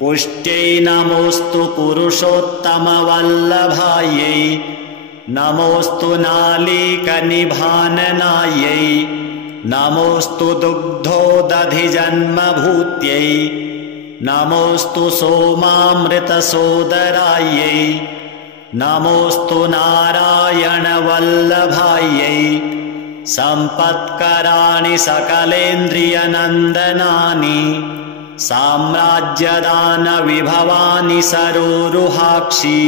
पुष्ट्यै नमोऽस्तु पुरुषोत्तमवल्लभायै नमोऽस्तु नालीकनिभाननायै नमोऽस्तु दुग्धोदधिजन्मभूत्यै नमोऽस्तु सोमामृतसोदरायै नमोऽस्तु नारायणवल्लभायै सम्पत्कराणि सकलेन्द्रियनन्दनानि साम्राज्यदानविभवानि सरोरुहाक्षि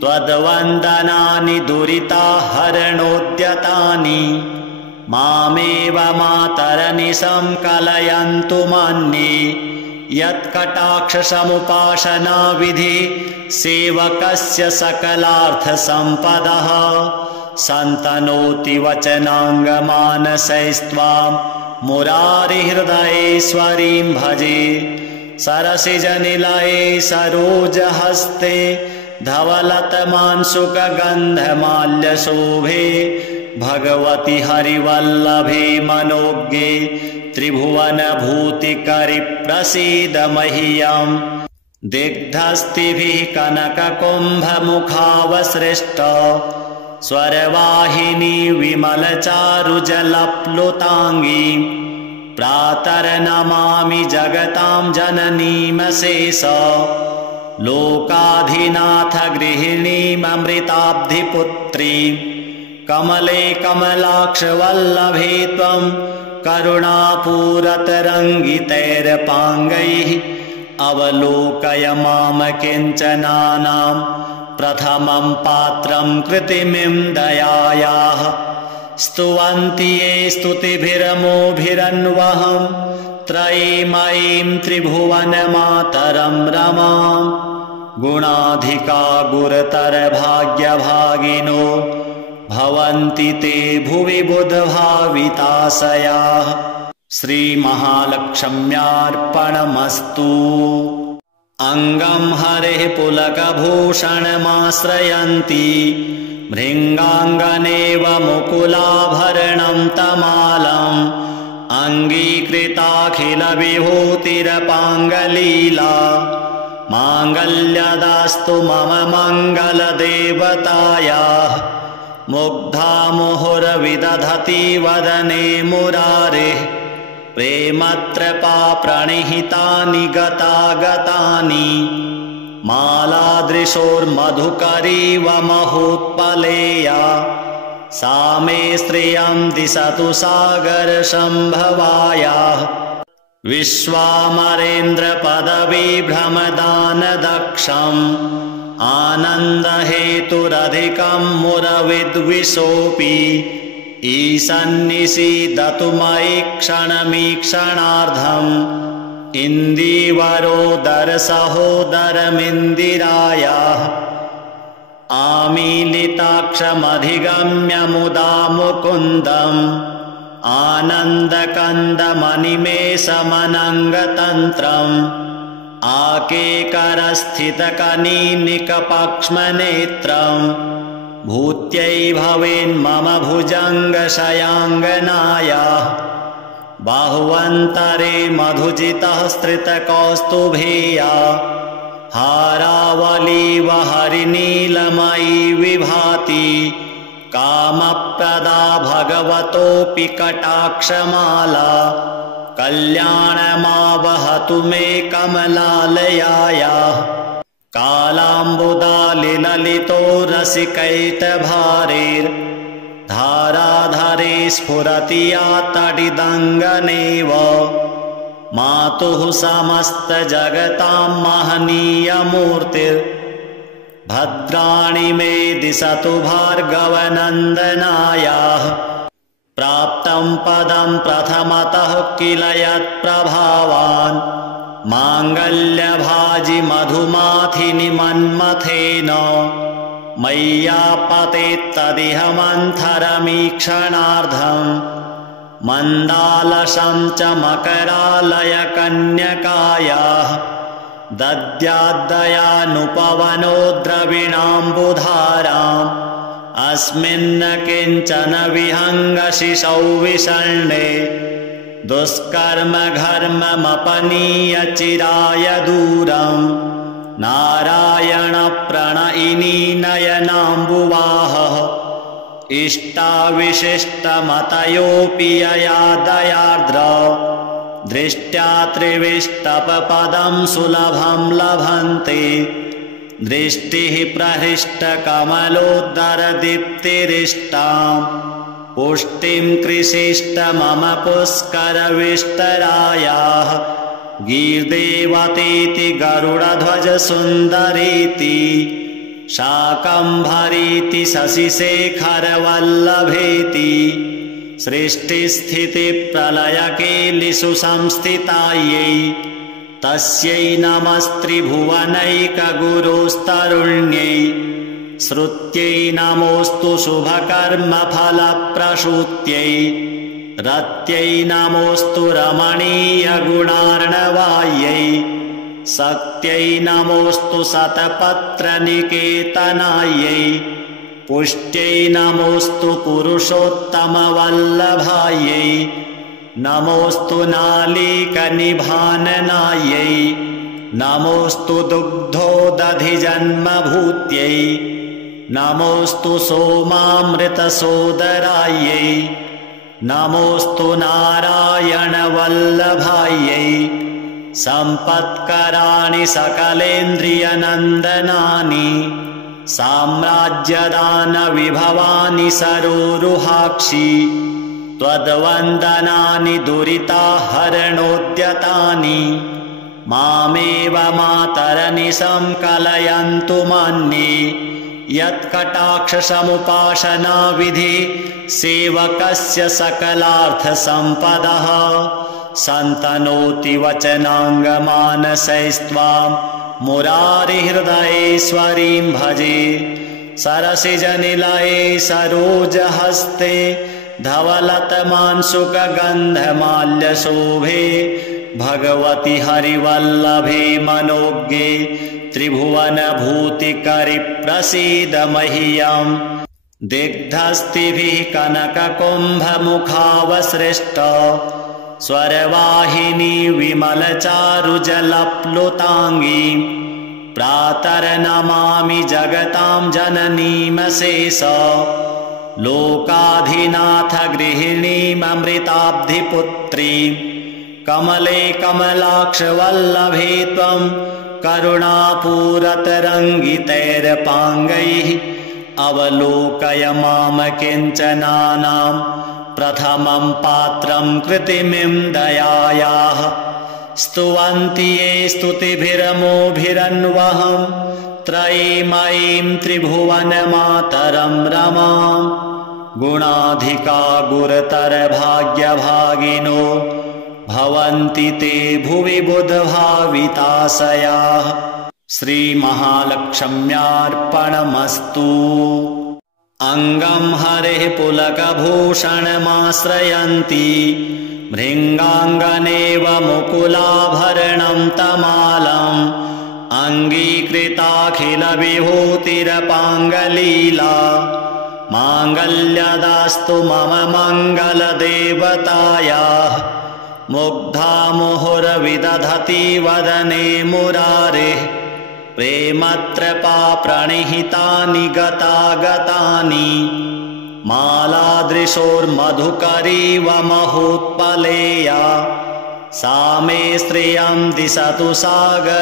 त्वद्वन्दनानि दुरिताहरणोद्यतानि मामेव मातरनिशं कलयन्तु मन्ये यत्कटाक्षसमुपासना विधि सेवकस्य सकलार्थसम्पदः सन्तनोति वचनाङ्गमानसैस्त्वां मुरारिहृदयेश्वरीं भजे सरसिजनिलये सरोजहस्ते धवलतमांशुकगन्धमाल्यशोभे भगवति हरिवल्लभे मनोज्ञे त्रिभुवनभूतिकरि प्रसीद मह्यम् दिग्धस्तिभिः कनककुम्भमुखावसृष्ट स्वरवाहिनी विमलचारुजलप्लुताङ्गी प्रातर्नमामि जगतां जननीमशेष लोकाधिनाथ गृहिणीममृताब्धिपुत्री कमले कमलाक्षवल्लभे त्वं करुणापूरतरङ्गितैरपाङ्गैः अवलोकय माम किञ्चनानां प्रथमं पात्रं कृतिमिं दयायाः स्तुवन्ति ये स्तुतिभिरमोभिरन्वहं त्रयीमयीं त्रिभुवनमातरं रमां गुणाधिका गुरुतरभाग्यभागिनो भवन्ति ते भुवि बुधभाविताशयाः श्रीमहालक्ष्म्यार्पणमस्तु। अङ्गं हरेः पुलकभूषणमाश्रयन्ति भृङ्गाङ्गनेव मुकुलाभरणं तमालम् अङ्गीकृताखिलविभूतिरपाङ्गलीला माङ्गल्यदास्तु मम मङ्गलदेवतायाः मुग्धा मुहुर्विदधति वदने मुरारेः प्रेमत्रपा प्रणिहितानि गतागतानि मालादृशोर्मधुकरीव महोत्पलेया सा मे श्रियं दिशतु सागरसम्भवायाः विश्वामरेन्द्रपदवीभ्रमदानदक्षम् आनन्दहेतुरधिकं मुरविद्विषोऽपि ईशन्निषीदतु मयि क्षणमीक्षणार्धम् इन्दीवरोदरसहोदरमिन्दिरायाः आमीलिताक्षमधिगम्य मुदा मुकुन्दम् आनन्दकन्दमनिमेषमनङ्गतन्त्रम् आकेकरस्थितकनीनिकपक्ष्मनेत्रम् भूत्यै भवेन्मम भुजङ्गशयाङ्गनायाः बाहुवन्तरे मधुजितः स्त्रितकौस्तुभेया हारावलीव हरिनीलमयी विभाति कामप्रदा भगवतोऽपि कटाक्षमाला कल्याणमावहतु मे कमलालयायाः कालाम्बुदालिललितो रसिकैतभारेर्धाराधरे स्फुरति या तडिदङ्गनेव मातुः समस्तजगतां महनीयमूर्तिर्भद्राणि मे दिशतु भार्गवनन्दनायाः प्राप्तं पदं प्रथमतः किल यत्प्रभावान् माङ्गल्यभाजि मधुमाथिनि मन्मथेन मय्यापतेत्तदिह मन्थरमीक्षणार्धम् मन्दालसं च मकरालयकन्यकायाः दद्याद्दयानुपवनो द्रविणाम्बुधाराम् अस्मिन्न किञ्चन विहङ्गशिशौ विषण्णे दुष्कर्मघर्ममपनीय चिराय दूरम् नारायणप्रणयिनी नयनाम्बुवाहः इष्टाविशिष्टमतयोऽपि यया दयार्द्र दृष्ट्या त्रिविष्टपपदं सुलभं लभन्ते दृष्टिः प्रहृष्टकमलोदरदीप्तिरिष्टां पुष्टिं कृषिष्ट मम पुष्करविष्टरायाः गीर्देवतीति गरुडध्वजसुन्दरीति शाकम्भरीति शशिशेखरवल्लभेति सृष्टिस्थितिप्रलयकेलिषु संस्थितायै तस्यै नमस्त्रिभुवनैकगुरुस्तरुण्यै श्रुत्यै नमोऽस्तु शुभकर्मफलप्रसूत्यै रत्यै नमोऽस्तु रमणीयगुणार्णवायै शक्त्यै नमोऽस्तु शतपत्रनिकेतनायै पुष्ट्यै नमोऽस्तु पुरुषोत्तमवल्लभायै नमोऽस्तु नालीकनिभाननायै नमोऽस्तु दुग्धोदधिजन्मभूत्यै नमोऽस्तु सोमामृतसोदरायै नमोऽस्तु नारायणवल्लभायै सम्पत्कराणि सकलेन्द्रियनन्दनानि साम्राज्यदानविभवानि सरोरुहाक्षि त्वद्वन्दनानि दुरिताहरणोद्यतानि मामेव मातरनिशं कलयन्तु मन्ये यत्कटाक्षसमुपासना विधि सेवकस्य सकलार्थसम्पदः सन्तनोति वचनाङ्गमानसैस्त्वां मुरारिहृदयेश्वरीं भजे सरसिजनिलये सरोजहस्ते धवलतमांशुकगन्धमाल्यशोभे भगवति हरिवल्लभे मनोज्ञे त्रिभुवनभूतिकरि प्रसीद मह्यम् दिग्धस्तिभिः कनककुम्भमुखावसृष्ट स्वरवाहिनी विमलचारुजलप्लुताङ्गी प्रातर्नमामि जगतां जननीमशेष लोकाधिनाथ गृहिणीममृताब्धिपुत्री कमले कमलाक्षवल्लभे त्वं करुणापूरतरङ्गितैरपाङ्गैः अवलोकय माम किञ्चनानां प्रथमं पात्रं कृतिमिं दयायाः स्तुवन्ति ये स्तुतिभिरमोभिरन्वहं त्रयीमयीं त्रिभुवनमातरं रमां गुणाधिका गुरुतर भाग्यभागिनो भवन्ति ते भुवि बुधभाविताशयाः। श्रीमहालक्ष्म्यार्पणमस्तु। अङ्गं हरेः पुलकभूषणमाश्रयन्ति भृङ्गाङ्गनेव मुकुलाभरणं तमालम् अङ्गीकृताखिलविभूतिरपाङ्गलीला माङ्गल्यदास्तु मम मङ्गलदेवतायाः। मुग्धा मुहुर्विदधति वदने मुरारेः प्रेमत्रपा प्रणिहितानि गतागतानि मालादृशोर्मधुकरीव महोत्पलेया सा मे श्रियं दिशतु सागरसम्भवायाः।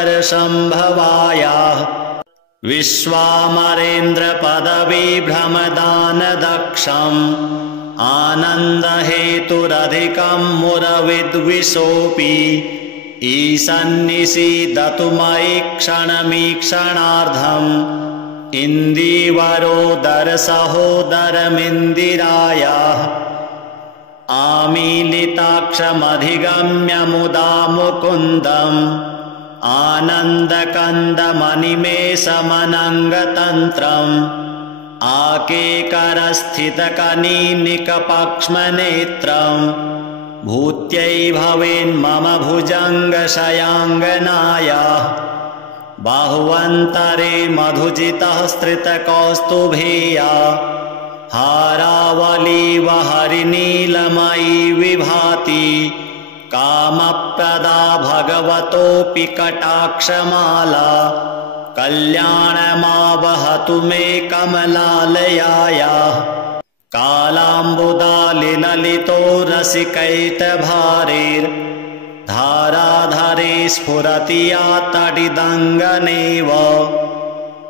विश्वामरेन्द्रपदवीभ्रमदानदक्षम् आनन्दहेतुरधिकं मुरविद्विषोऽपि ईशन्निषीदतु मयि क्षणमीक्षणार्धम् इन्दीवरोदरसहोदरमिन्दिरायाः। आमीलिताक्षमधिगम्य मुदा मुकुन्दम् आनन्दकन्दमनिमेषमनङ्गतन्त्रम् आकेकरस्थितकनीनिकपक्ष्मनेत्रम् भूत्यै भवेन्मम भुजङ्गशयाङ्गनायाः। बाहुवन्तरे मधुजितः स्त्रितकौस्तुभेया हारावलीव हरिनीलमयी विभाति कामप्रदा भगवतोऽपि कटाक्षमाला कल्याणमावहतु मे कमलालयायाः। कालाम्बुदालिललितो रसिकैतभारेर्धाराधरे स्फुरति या तडिदङ्गनेव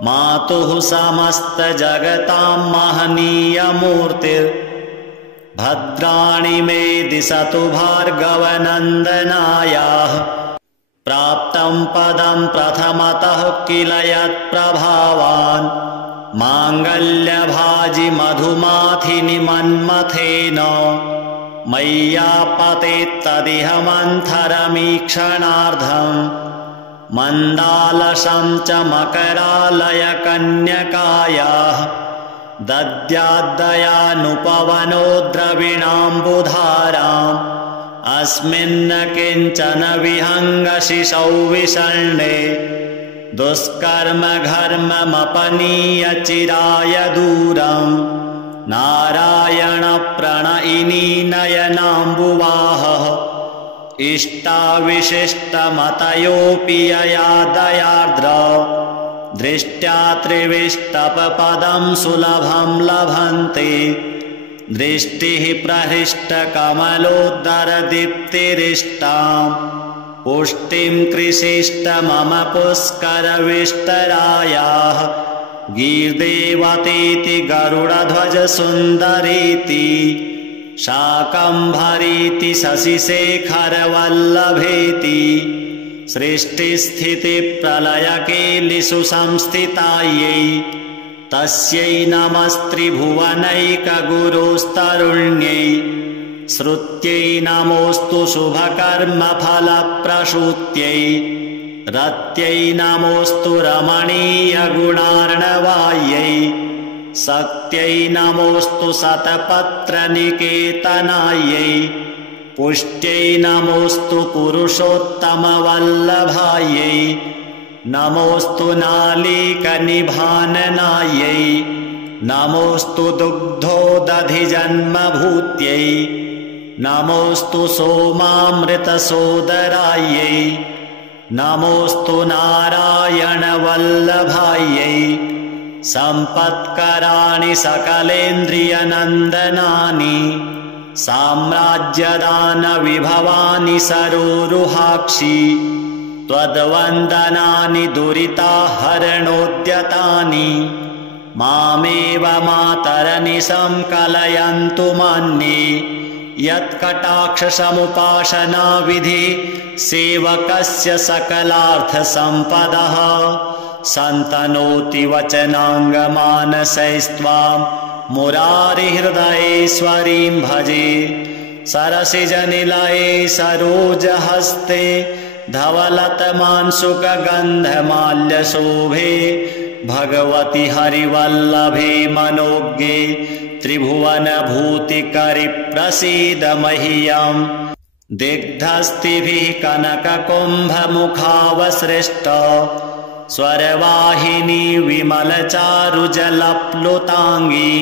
मातुः समस्तजगतां महनीयमूर्तिर्भद्राणि मे दिशतु भार्गवनन्दनायाः। प्राप्तं पदं प्रथमतः किल यत्प्रभावान् माङ्गल्यभाजि मधुमाथिनि मन्मथेन मय्यापतेत्तदिह मन्थरमीक्षणार्धम् मन्दालसं च मकरालयकन्यकायाः। दद्याद्दयानुपवनो द्रविणाम्बुधाराम् अस्मिन् किञ्चन विहङ्गशिशौ विषण्णे दुष्कर्मघर्ममपनीय चिराय दूरम् नारायणप्रणयिनी नयनाम्बुवाहः। इष्टाविशिष्टमतयोऽपि यया दयार्द्र दृष्ट्या त्रिविष्टपपदं सुलभं लभन्ते। दृष्टिः प्रहृष्टकमलोदरदीप्तिरिष्टां पुष्टिं कृषिष्ट मम पुष्करविष्टरायाः। गीर्देवतीति गरुडध्वजसुन्दरीति शाकम्भरीति शशिशेखरवल्लभेति सृष्टिस्थितिप्रलयकेलिषु संस्थितायै तस्यै नमस्त्रिभुवनैकगुरुस्तरुण्यै। श्रुत्यै नमोऽस्तु शुभकर्मफलप्रसूत्यै रत्यै नमोऽस्तु रमणीयगुणार्णवायै। शक्त्यै नमोऽस्तु शतपत्रनिकेतनायै। पुष्ट्यै नमोऽस्तु पुरुषोत्तमवल्लभायै। नमोऽस्तु नालीकनिभाननायै। नमोऽस्तु दुग्धोदधिजन्मभूत्यै। नमोऽस्तु सोमामृतसोदरायै। नमोऽस्तु नारायणवल्लभायै। सम्पत्कराणि सकलेन्द्रियनन्दनानि साम्राज्यदानविभवानि सरोरुहाक्षि त्वद्वन्दनानि दुरिताहरणोद्यतानि मामेव मातरनिशं कलयन्तु मन्ये। यत्कटाक्षसमुपासनाविधि सेवकस्य सकलार्थसम्पदः सन्तनोति वचनाङ्गमानसैस्त्वां मुरारिहृदयेश्वरीं भजे। सरसिजनिलये सरोजहस्ते धवलतमांशुकगन्धमाल्यशोभे भगवति हरिवल्लभे मनोज्ञे त्रिभुवनभूतिकरि प्रसीद मह्यम् दिग्धस्तिभिः कनककुम्भमुखावसृष्ट स्वरवाहिनी विमलचारुजलप्लुताङ्गी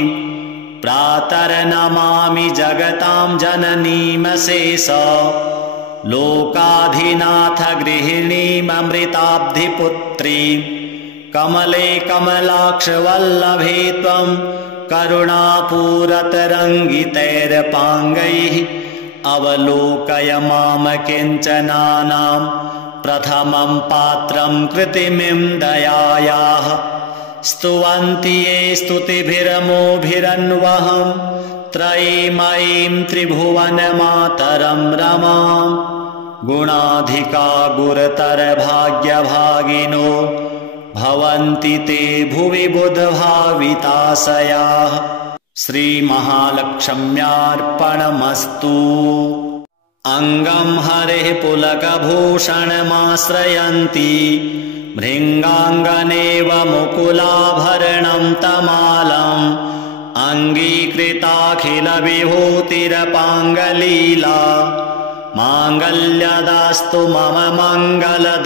प्रातर्नमामि जगतां जननीमशेष लोकाधिनाथ गृहिणीममृताब्धिपुत्री कमले कमलाक्षवल्लभे त्वं करुणापूरतरङ्गितैरपाङ्गैः अवलोकय माम किञ्चनानां प्रथमं पात्रं कृतिमिं दयायाः स्तुवन्ति ये स्तुतिभिरमोभिरन्वहं त्रयीमयीं त्रिभुवनमातरं रमां गुणाधिका गुरुतरभाग्यभागिनो भवन्ति ते भुवि बुधभाविताशयाः श्रीमहालक्ष्म्यार्पणमस्तु। अङ्गं हरेः पुलकभूषणमाश्रयन्ति भृङ्गाङ्गनेव मुकुलाभरणं तमालम् अङ्गीकृताखिलविभूतिरपाङ्गलीला माङ्गल्यदास्तु मम मङ्गलदेवतायाः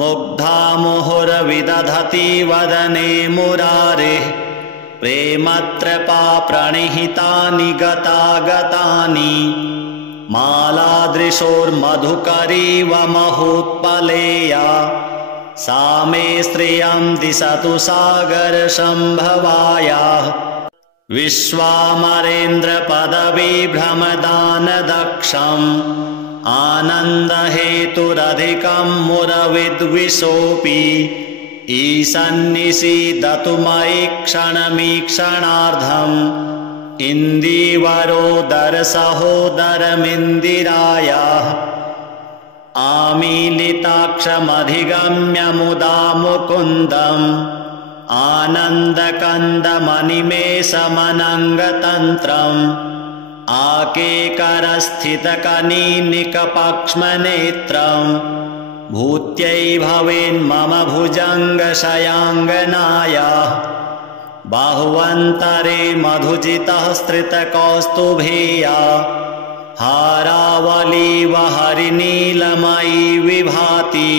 मुग्धा मुहुर्विदधति वदने मुरारेः प्रेमत्रपा प्रणिहितानि गतागतानि मालादृशोर्मधुकरीव महोत्पलेया सा मे श्रियं दिशतु सागरसम्भवायाः विश्वामरेन्द्रपदवीभ्रमदानदक्षम् आनन्दहेतुरधिकं मुरविद्विषोऽपि ईशन्निषीदतु मयि क्षणमीक्षणार्धम् इन्दीवरोदरसहोदरमिन्दिरायाः आमीलिताक्षमधिगम्य मुदा मुकुन्दम् आनन्दकन्दमनिमेषमनङ्गतन्त्रम् आकेकरस्थितकनीनिकपक्ष्मनेत्रम् भूत्यै भवेन्मम भुजङ्गशयाङ्गनायाः बाहुवन्तरे मधुजितः स्त्रितकौस्तुभेया हारावलीव हरिनीलमयी विभाति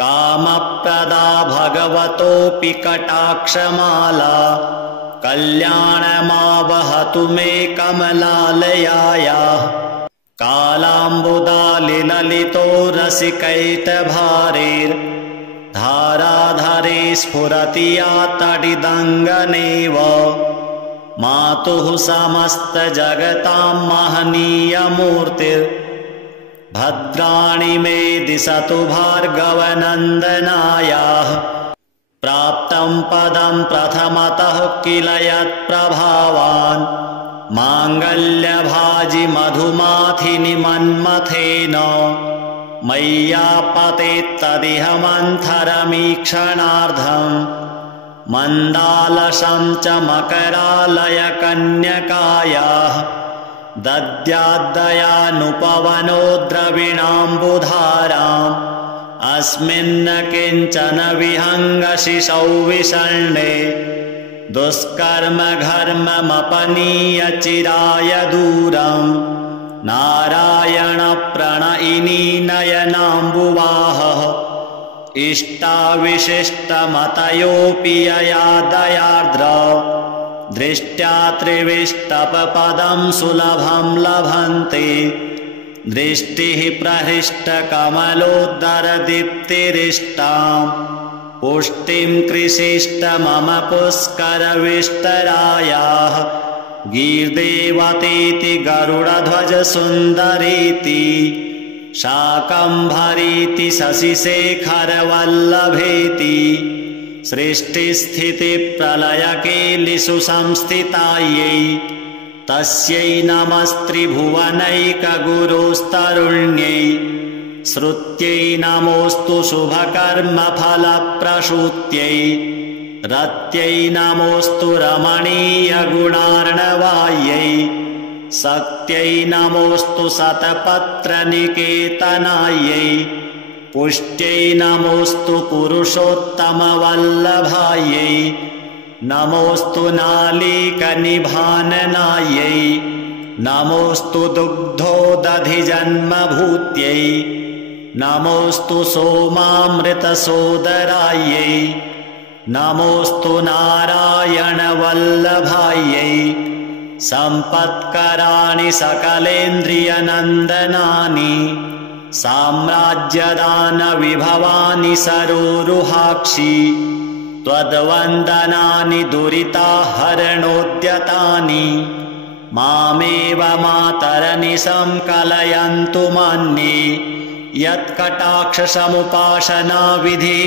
कामप्रदा भगवतोऽपि कटाक्षमाला कल्याणमावहतु मे कमलालयायाः कालाम्बुदालिललितो रसिकैटभारेर्धाराधरे स्फुरति या तडिदङ्गनेव मातुः समस्तजगतां महनीयमूर्तिर्भद्राणि मे दिशतु भार्गवनन्दनायाः प्राप्तं पदं प्रथमतः किल यत्प्रभावान् माङ्गल्यभाजि मधुमाथिनि मन्मथेन मय्यापतेत्तदिह मन्थरमीक्षणार्धम् मन्दालसं च मकरालयकन्यकायाः दद्याद्दयानुपवनो द्रविणाम्बुधाराम् अस्मिन्न किञ्चन विहङ्गशिशौ विषण्णे दुष्कर्मघर्ममपनीय चिराय दूरम् नारायणप्रणयिनी नयनाम्बुवाहः इष्टाविशिष्टमतयोऽपि यया दयार्द्र दृष्ट्या त्रिविष्टपपदं सुलभं लभन्ते दृष्टिः प्रहृष्टकमलोदरदीप्तिरिष्टां पुष्टिं कृषिष्ट मम पुष्करविष्टरायाः गीर्देवतीति गरुडध्वजसुन्दरीति शाकम्भरीति शशिशेखरवल्लभेति सृष्टिस्थितिप्रलयकेलिषु संस्थितायै तस्यै नमस्त्रिभुवनैकगुरुस्तरुण्यै श्रुत्यै नमोऽस्तु शुभकर्मफलप्रसूत्यै रत्यै नमोऽस्तु रमणीयगुणार्णवायै शक्त्यै नमोऽस्तु शतपत्रनिकेतनायै पुष्ट्यै नमोऽस्तु पुरुषोत्तमवल्लभायै नमोऽस्तु नालीकनिभाननायै नमोऽस्तु दुग्धोदधिजन्मभूत्यै नमोऽस्तु सोमामृतसोदरायै नमोऽस्तु नारायणवल्लभायै सम्पत्कराणि सकलेन्द्रियनन्दनानि साम्राज्यदानविभवानि सरोरुहाक्षि त्वद्वन्दनानि दुरिताहरणोद्यतानि मामेव मातरनिशं कलयन्तु मान्ये यत्कटाक्षसमुपासनाविधि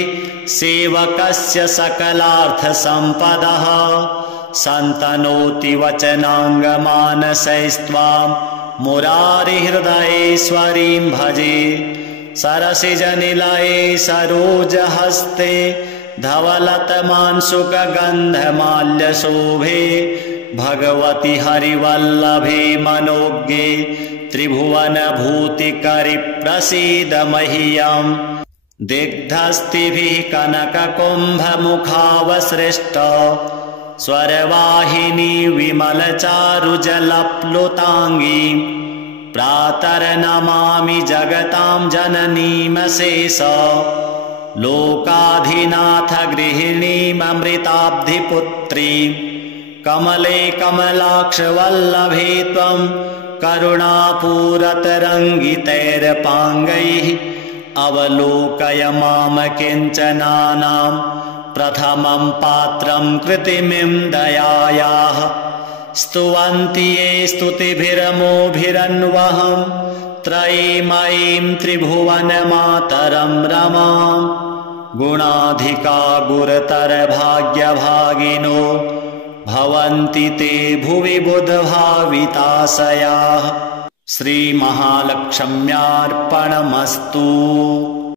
सेवकस्य सकलार्थसम्पदः सन्तनोति वचनाङ्गमानसैस्त्वां मुरारिहृदयेश्वरीं भजे सरसिजनिलये सरोजहस्ते धवलतमांशुकगन्धमाल्यशोभे भगवति हरिवल्लभे मनोज्ञे त्रिभुवनभूतिकरि प्रसीद मह्यम् दिग्धस्तिभिः कनककुम्भमुखावसृष्ट स्वरवाहिनी विमलचारुजलप्लुताङ्गी प्रातर्नमामि जगतां जननीमशेष लोकाधिनाथ गृहिणीममृताब्धिपुत्रीं कमले कमलाक्षवल्लभे त्वं करुणापूरतरङ्गितैरपाङ्गैः अवलोकय माम किञ्चनानां प्रथमं पात्रं कृतिमिं दयायाः स्तुवन्ति ये स्तुतिभिरमोभिरन्वहं त्रयीमयीं त्रिभुवनमातरं रमां गुणाधिका गुरुतरभाग्यभागिनो भवन्ति ते भुवि बुधभाविताशयाः श्रीमहालक्ष्म्यार्पणमस्तु।